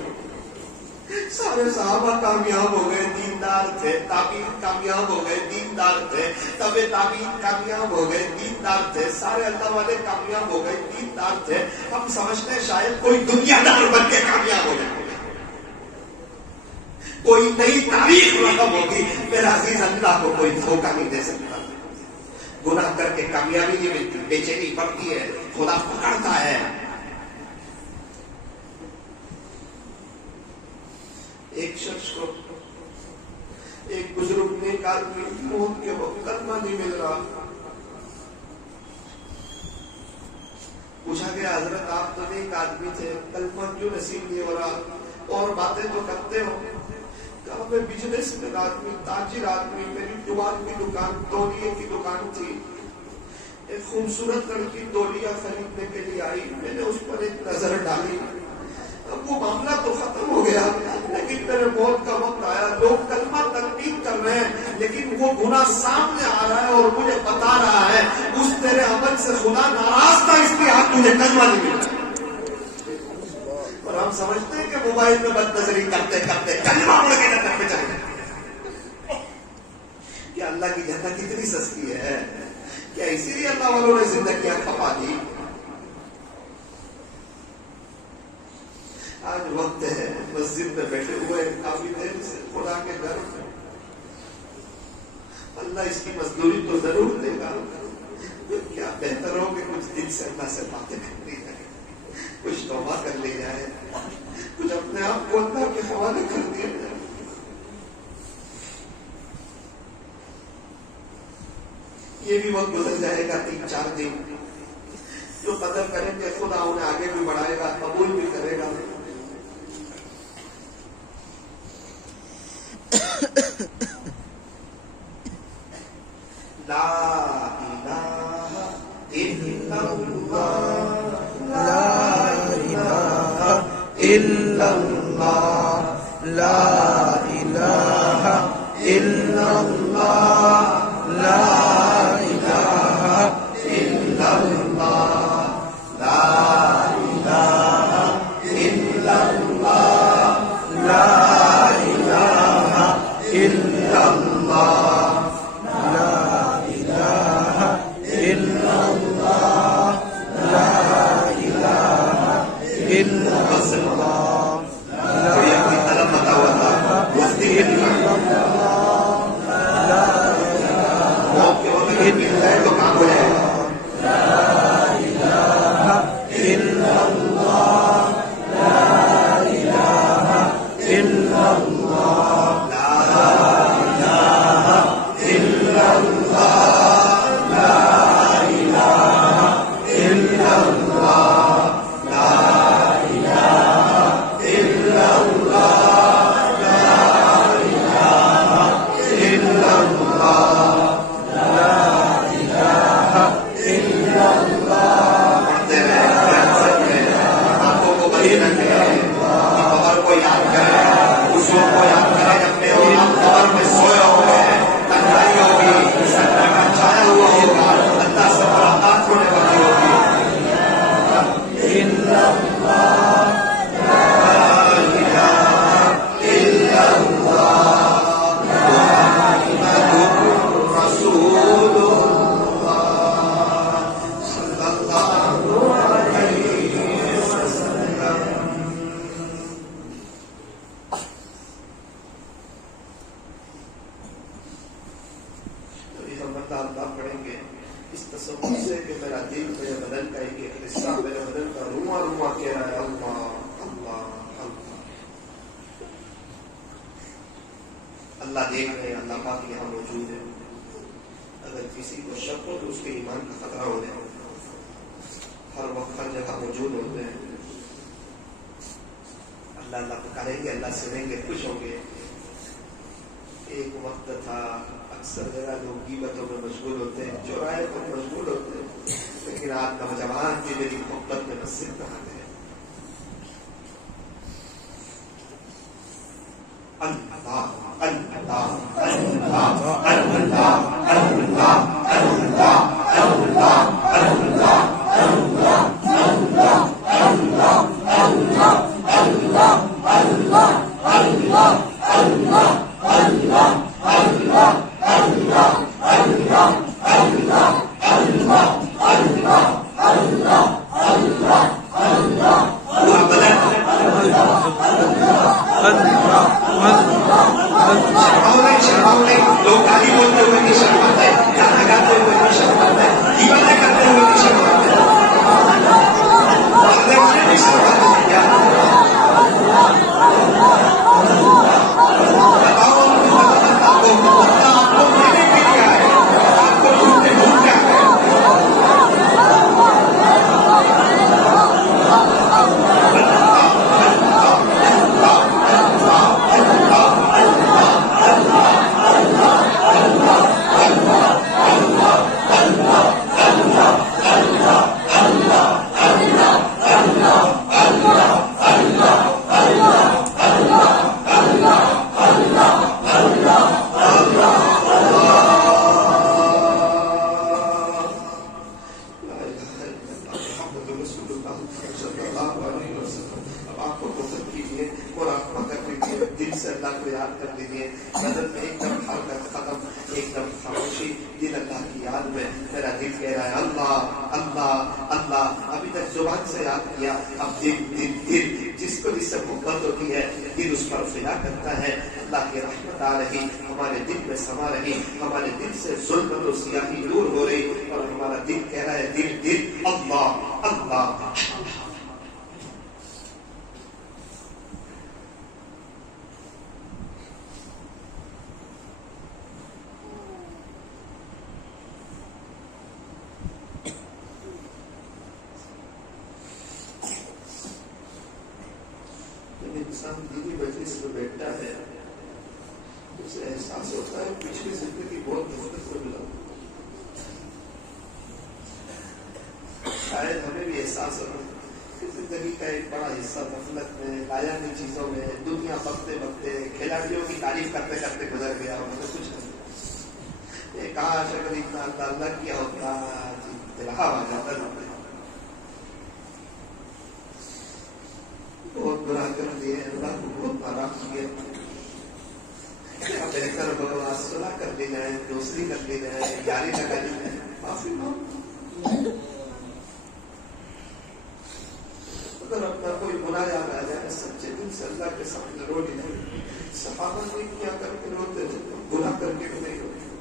سارے صحابہ کامیاب ہو گئے، دیندار تھے. تابعین کامیاب ہو گئے، دیندار تھے. تبع تابعین کامیاب ہو گئے، دیندار تھے. سارے اللہ والے کامیاب ہو گئے، دیندار تھے. ہم سمجھتے ہیں شاید کوئی دنیا دار بن کے کامیاب ہو گئے، کوئی نئی تاریخ رقم ہوگی. میرا عزیز، اللہ کو کوئی دھوکہ نہیں دے سکتا. گناہ کر کے کامیابی نہیں ملتی، بے چینی بڑھتی ہے، خدا پکڑتا ہے. ایک شخص کو ایک بزرگ نے کہا کہ موت کے وقت کلمہ نہیں مل رہا. پوچھا گیا حضرت آپ تو ایک آدمی تھے، کلمہ کیوں نصیب نہیں ہو رہا؟ اور باتیں تو کرتے ہو. کہا میں بزنس مین آدمی، تاجر آدمی، میری ٹوال کی دکان، تولیے کی دکان تھی. ایک خوبصورت لڑکی تولیہ خریدنے کے لیے آئی، میں نے اس پر ایک نظر ڈالی. اب وہ معاملہ تو ختم ہو گیا لیکن میرے موت کا وقت آیا. لوگ کلمہ تلقین کر رہے ہیں لیکن وہ گناہ سامنے آ رہا ہے اور مجھے بتا رہا ہے اس تیرے عمل سے خدا ناراض تھا، اس لیے آج تجھے کلمہ نہیں ملا. اور ہم سمجھتے ہیں کہ موبائل میں بد نظری کرتے کرتے کلمہ پڑھ کے جنت میں چلے گئے. کیا اللہ کی جنت کتنی سستی ہے؟ کیا اسی لیے اللہ والوں نے زندگیاں کھپا دی؟ آج وقت ہے مسجد میں بیٹھے ہوئے کافی دیر سے خدا کے گھر میں. اللہ اس کی مزدوری تو ضرور دے گا. کیا بہتر ہو کہ کچھ دل سے اللہ سے باتیں کر لی جائے، کچھ توبہ کر لی جائے، کچھ اپنے آپ کو اللہ کے حوالے کر دیا جائے. یہ بھی وقت گزر جائے گا، 3-4 دن. جو قدر کریں گے خدا انہیں آگے بھی بڑھائے گا، قبول بھی کرے گا. لا الہ الا اللہ، لا الہ الا اللہ، لا الہ الا اللہ، لا الہ الا اللہ، لا الہ اللہ دیکھ رہے ہیں، اللہ پاک یہاں موجود ہے. اگر کسی کو شک ہو تو اس کے ایمان کا خطرہ ہو جائے. ہر وقت ہر جگہ موجود ہوتے ہیں. اللہ اللہ پکاریں گے، اللہ سنیں گے، خوش ہوں گے. ایک وقت تھا اکثر ذرا لوگ غیبتوں میں مشغول ہوتے ہیں، چوراہے پر مشغول ہوتے ہیں، لیکن آپ نوجوان بھی میری محبت میں مسجد میں آتے ہیں. اللہ اللہ اللہ اللہ اللہ انسان دینی مجلس میں بیٹھتا ہے اسے احساس ہوتا ہے پچھلی زندگی بہت محبت سے ملا. شاید ہمیں بھی احساس ہوتا کہ زندگی کا ایک بڑا حصہ غفلت میں، لایانی چیزوں میں، دنیا بکتے بکتے، کھلاڑیوں کی تعریف کرتے کرتے گزر گیا. مطلب کچھ نہیں، کاش اگر اتنا اللہ اللہ کیا ہوتا دلہا آ جاتا. بہت برا کر دیے، اللہ کو بہت ناراض کیا. بہتر بڑا صلح کر لی جائے، دوسری کر لی جائے، یاری لگا لی جائے، معافی مانگ. اگر اپنا کوئی گناہ یاد آ جائے سچے دل سے اللہ کے سامنے رو لی جائے. صحابہ نے کیا کر کے روتے تھے، گناہ کر کے نہیں روتے.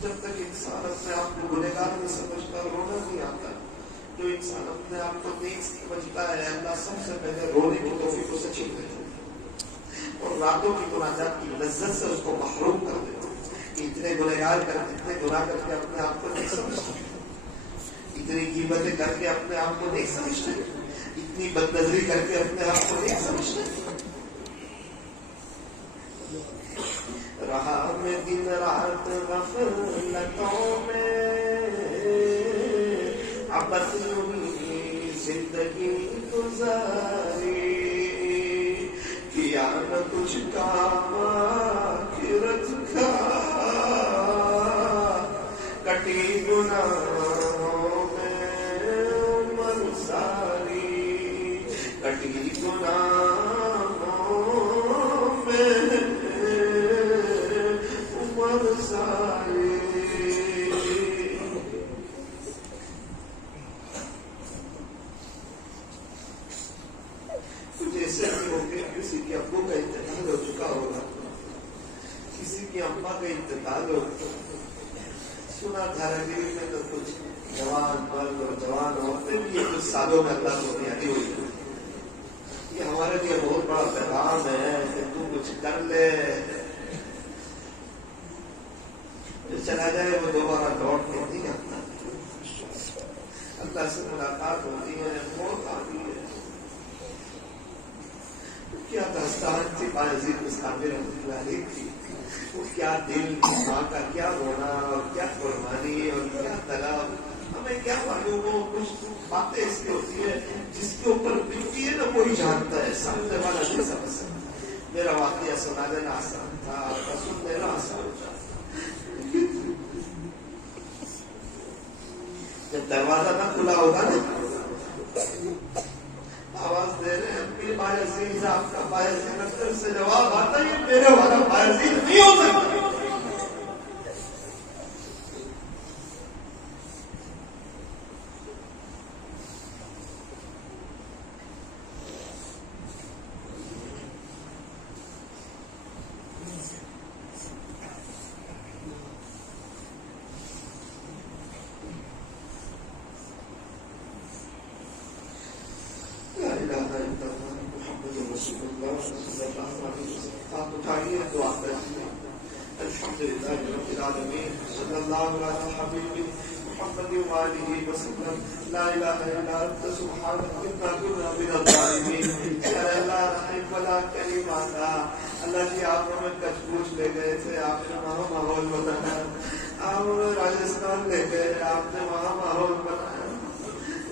جب تک انسان اپنے آپ کو گنہگار نہیں سمجھتا رونا نہیں آتا. جو انسان اپنے آپ کو نیک سمجھتا ہے اللہ سب سے پہلے رونے کی توفیق اسے چھین دیتا ہے اور راتوں کی مناجات کی لذت سے اس کو محروم کر دیتا ہے. اتنے گنہگار کر، اتنے گناہ کر کے اپنے آپ کو نہیں سمجھتے، اتنی قیمتیں کر کے اپنے آپ کو نہیں سمجھتے، اتنی بد نظری کر کے اپنے آپ کو نہیں سمجھتے. رہا میں دن رات غفلتوں میں عبث یوں زندگی گزاری، کیا نہ کچھ کام آخرت کا، کٹی گناہوں میں عمر ساری، کٹی گناہوں میں عمر ساری. کسی کے ابو کا انتقال ہو چکا ہوگا، کسی کی اماں کا انتقال ہو. سنا دھارا گیری میں تو کچھ جوان مرد اور جوان عورتیں بھی کچھ سالوں میں اللہ کو نیادی ہوئی. یہ ہمارے لیے بہت بڑا پیغام ہے کہ تو کچھ کر لے. چلا جائے وہ دوبارہ لوٹ کے نہیں آتا. اللہ سے ملاقات ہوتی ہے، موت آتی ہے. کیا داستان تھی بايزيد بستامي رحمۃ اللہ علیہ کی. وہ کیا دل، ماں کا کیا رونا اور کیا قربانی اور کیا طلب. ہمیں کیا معلوم ہو، کچھ باتیں اس کی ہوتی ہے جس کے اوپر بتتی ہے نا کوئی جانتا ہے، سامنے والا نہیں سمجھ سکتا. میرا واقعہ سنا دینا آسان تھا، سن دینا آسان تھا. جب دروازہ نہ کھلا ہوگا نا، آواز دے رہے ہیں بايزيد آپ کا بايزيد اختر سے جواب آتا ہے میرے والا بايزيد نہیں ہو سکتا. لا الہ الا انت سبحانک انا كنا من الظالمین. اللہ کریم آتا. اللہ جی آپ ہمیں کچھ پوچھ لے گئے تھے، آپ نے وہاں ماحول بنایا. آپ ہمیں راجستھان لے گئے، آپ نے وہاں ماحول بنایا.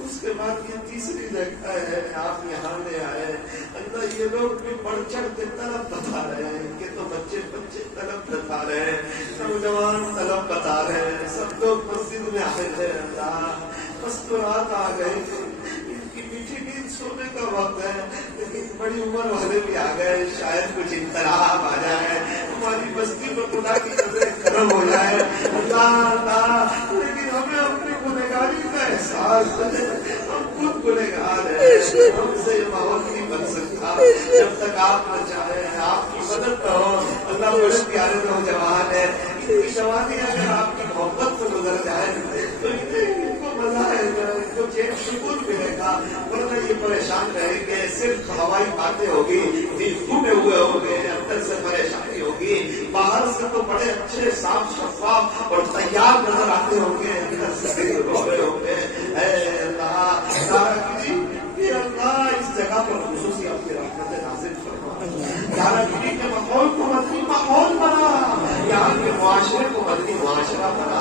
اس کے بعد یہ تیسری جگہ ہے آپ یہاں لے آئے. اللہ یہ لوگ بھی بڑھ چڑھ کے طلب بتا رہے ہیں کہ تو بچے طلب بتا رہے ہیں، نوجوان طلب بتا رہے ہیں، سب لوگ مسجد میں آئے تھے. اللہ مستورات آ گئی تھی، ان کی میٹھی نیند سونے کا وقت ہے، لیکن بڑی عمر والے بھی آ گئے. شاید کچھ انقلاب آ جائے، ہماری بستی میں خدا کی نظر کرم ہو جائے. اللہ اللہ، لیکن ہمیں اپنی گنہگاری کا احساس ہے. ہم خود گنہگار ہیں، ہم سے یہ ماحول نہیں بن سکتا جب تک آپ نہ چاہیں. آپ کی مدد کرو. اللہ بڑے پیارے نوجوان ہے، ان کی جوانی اگر آپ کی محبت سے گزر جائے تو ان کو مزہ آئے گا، ان کو چین سکون ملے گا. ورنہ یہ پریشان رہیں گے، صرف ہوائی باتیں ہوگی، دل ٹوٹے ہوئے ہوں گے، اندر سے پریشانی ہوگی. باہر سے تو بڑے اچھے صاف شفاف اور تیار نظر آتے ہوں گے، اندر سے دل رو رہے ہوں گے. اے اللہ اس جگہ پر خصوصی اپنی رحمت نازل فرما. داراگیری کے ماحول کو مدنی ماحول بنا، یہاں کے معاشرے کو مدنی معاشرہ بنا،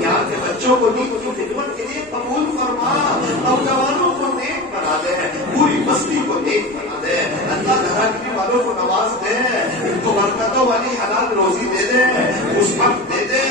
یہاں کے بچوں کو دین کی خدمت کے لیے قبول فرما، نوجوانوں کو نیک بنا دے، پوری بستی کو نیک بنا دے. اللہ داراگیری والوں کو نواز دے، ان کو برکتوں والی حلال روزی دے دے، مثبت دے دے.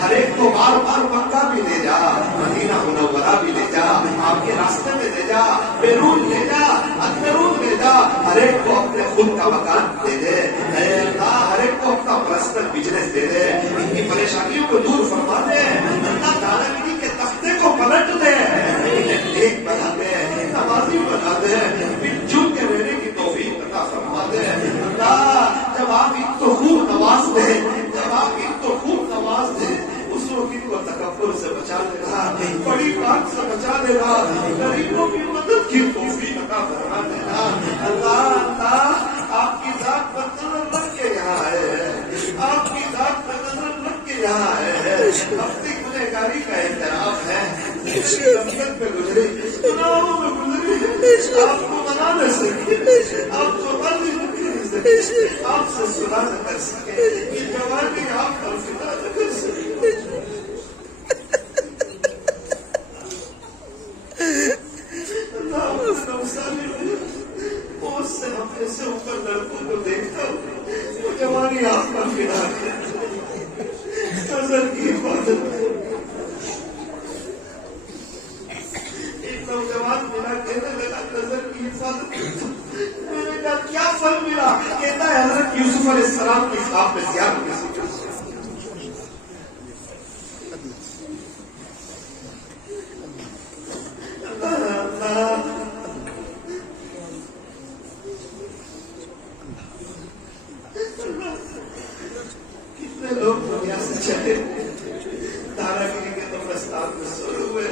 ہر ایک کو بار بار مکہ بھی لے جا، مدینہ منورہ بھی لے جا، آپ کے راستے میں لے جا، بیرون لے جا، اندرون لے جا. ہر ایک کو اپنے خود کا مکان دے دے. اے اللہ ہر ایک کو اپنا پرسنل بزنس دے دے، ان کی پریشانیوں کو دور فرما دے. اللہ داراگیری کے تختے کو پلٹ دے، انہیں نیک بنا دے، نمازی بنا دے، مل جل کے رہنے کی توفیق عطا فرما دے. اللہ جب آپ ان کو خوب نواز دے، جب آپ ان کو خوب نواز دے، اس وقت کو تکبر سے بچا لینا، بڑی بات سے بچا لینا، غریبوں کی مدد کی توفیق عطا فرما دینا. اللہ اللہ آپ کی ذات پر نظر رکھ کے یہاں آئے، آپ کی ذات پر نظر رکھ کے یہاں آئے. اپنی گنہگاری کا اعتراف ہے، میں گزری، گناہوں میں گزری، آپ کو منا نہ سکے، آپ کو راضی نہ کر سکے، آپ سے سنا نہ کر سکے، یہ جوانی آپ کا فدا نہ کر سکے. بہت سے ہفتے سے اوپر لڑکوں کو دیکھتا ہوں، وہ جوانی آپ کا فدا ہے، نظر کی حفاظت. ایک نوجوان میرا کہنے لگا نظر کی حفاظت. میں نے کہا کیا پھل ملا؟ کہتا ہے حضرت یوسف علیہ السلام کی خواب میں زیادہ کسی کا کتنے لوگ دنیا سے چلے، داراگیری کے تو پرستان میں سوئے ہوئے،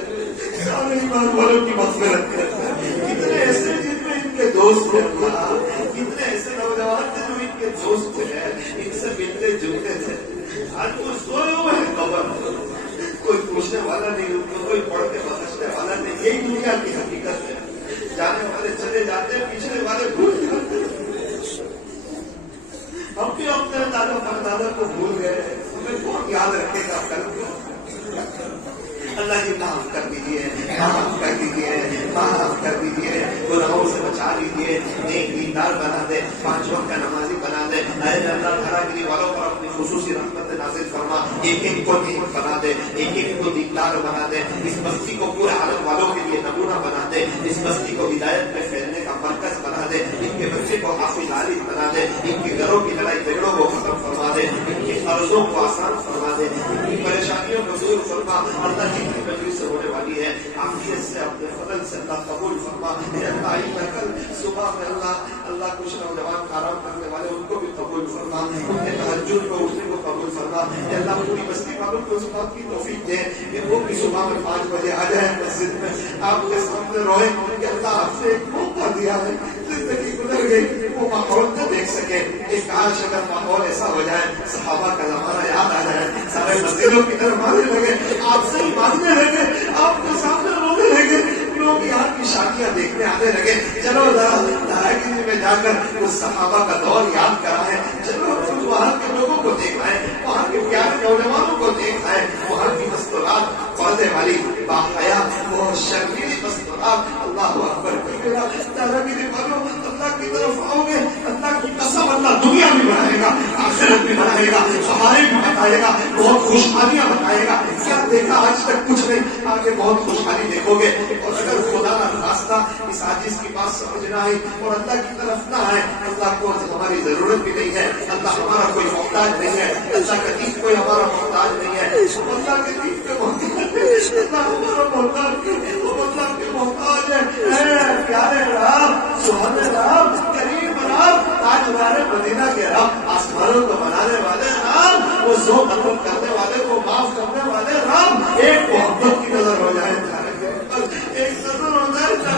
سارے ایمان والوں کی مغفرت کرتا ہے. کتنے ایسے جن میں ان کے دوست ہیں، کتنے ایسے نوجوان تھے جو ان کے دوست ہیں، ان سے ملتے جلتے دادا پردادا کو بھول گئے، ہمیں کون یاد رکھے گا کل کو؟ اللہ کی معاف کر دیجیے، معاف کر دیجیے، معاف کر دیجیے، گناہوں سے بچا لیجیے، نیک دیندار بنا دے، 5 وقت کا نمازی بنا دے، اے اللہ دھرا گیری والوں پر اپنی خصوصی رحمت نازل فرما، ایک ایک کو نیک بنا دے، ایک ایک کو دیندار بنا دے، اس بستی کو پورے عالم والوں کے لیے نمونہ بنا دے، اس بستی کو ہدایت میں پھیلنے کا مرکز بنا دے، ان کے بچے کو حافظ عالم بنا دے، ان کے گھروں کی لڑائی جھگڑوں کو ختم فرما دے، ان کے قرضوں کو آسان فرما دے، ان کی پریشانیوں کو دور فرما، اللہ کی مجلس سے ہونے والی ہے، عافیت سے اپنے فضل سے اللہ قبول فرما، اللہ کل صبح میں اللہ کچھ نوجوان آرام کرنے والے ان کو بھی قبول فرما، ان کے تہجد کو اٹھنے کو قبول فرما، اللہ پوری بستی والوں کو اس بات کی توفیق دے کہ وہ بھی صبح میں 5 بجے آ جائیں مسجد میں، آپ کے سامنے روئے کہ اللہ آپ سے ایک موقع دیا ہے، زندگی گزر گئی، وہ ماحول نہ دیکھ سکے، ایک کاش اگر ماحول ایسا ہو جائے، صحابہ کا زمانہ یاد آ جائے، سارے مسجدوں کی طرف آنے لگے، آپ سے ہی مانگنے لگے، آپ کے سامنے رونے لگے، لوگ یہاں کی شادیاں دیکھنے آنے لگے، چلو دہاگیری میں جا کر اس صحابہ کا دور یاد کرائیں، چلو وہاں کے لوگوں کو دیکھائیں، وہاں کے پیارے نوجوانوں کو دیکھائیں، وہاں کی مستورات پردے والی باحیا وہ شرمیلی مستورات، اللہ اکبر کبیرہ، دہاگیری والوں اللہ کی طرف آؤ گے، اللہ کی قسم اللہ دنیا بھی بنائے گا، آخرت بھی بنائے گا، سہارے بھی بتائے گا، بہت خوشحالیاں بتائے گا، کیا دیکھا آج تک کچھ نہیں، آگے بہت خوشحالی دیکھو گے، اور اگر خدا نہ خواستہ اس عاجز کی بات سمجھ نہ آئی اور اللہ کی طرف نہ آئے، اللہ کو ہماری ضرورت بھی نہیں ہے، اللہ ہمارا کوئی محتاج نہیں ہے، اللہ کا دین کوئی ہمارا محتاج نہیں ہے، اللہ کے دین کے محتاج ہے، اللہ ہمارا محتاج ہے، وہ اللہ کے محتاج ہے، اے پیارے رب، سبحان رب، کریم رب، تاجدار مدینہ کے رب، آسمانوں کو بنانے والے رب، وہ سو قتل کرنے والے کو معاف کرنے والے رب، ایک محبت کی نظر ہو جائے، ایک نظر ہو جائے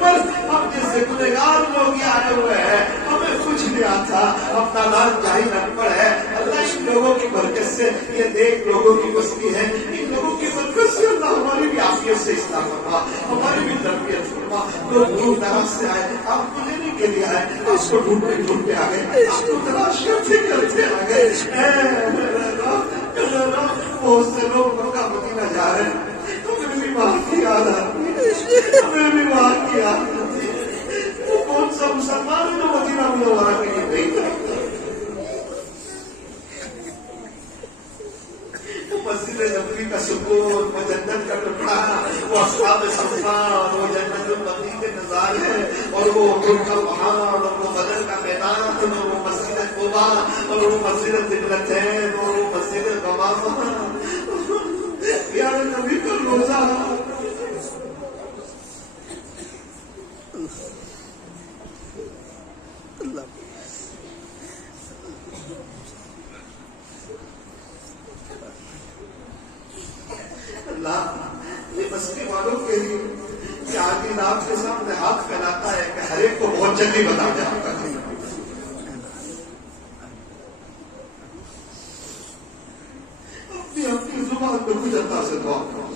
پر ہم جیسے گنہگار لوگ یہ آئے ہوئے ہیں، ہمیں کچھ نہیں آتا، اپنا نام جاہی نکڑ ہے، اللہ ان لوگوں کی برکت سے یہ دیکھ لوگوں کی بستی ہے، ان لوگوں کی برکت سے اللہ ہماری بھی عافیت سے اصلاح فرما، ہماری بھی تربیت فرما، لوگ دور دراز سے آئے، آپ کو لینے کے لیے آئے، آپ کو ڈھونڈتے آ گئے، آپ کو تلاش کرتے آ گئے، بہت سے لوگ کا مدینہ جا رہے ہیں، ہمیں بھی وہاں کی یاد آتی ہے، ہمیں بھی وہاں کی یاد آتی ہے، وہ کون سا مسلمان ہے جو مدینہ منورہ کے لیے نہیں کرتا، وہ مسجد نبوی کا سکون، وہ جنت کا ٹکڑا، وہ اصحاب صفا، وہ جنت البقیع کے نظارے، اور وہ احد کا پہاڑ، اور وہ بدر کا میدان، اور وہ مسجد قباء، اور وہ مسجد قبلتین، اور وہ مسجد قباء، پیارے نبی کا روزہ، اللہ یہ بستی والوں کے لیے کہ آدمی آپ کے سامنے ہاتھ پھیلاتا ہے کہ ہر ایک کو بہت جلدی بتا جاتا ہے، اپنی زبان پہ کچھ اللہ سے دعا کرو،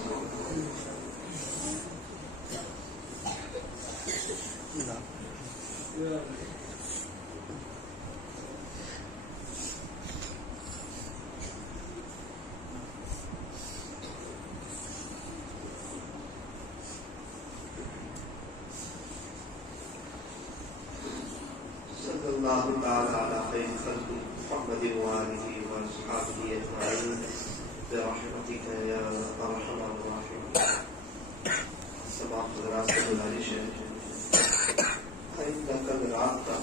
اللہ تعالی علی خیر خلق محمد وآلہ وصحبہ اجمعین برحمتک یا ارحم الراحمین۔ سب آپ حضرات سے گزارش ہے آئندہ کل رات کا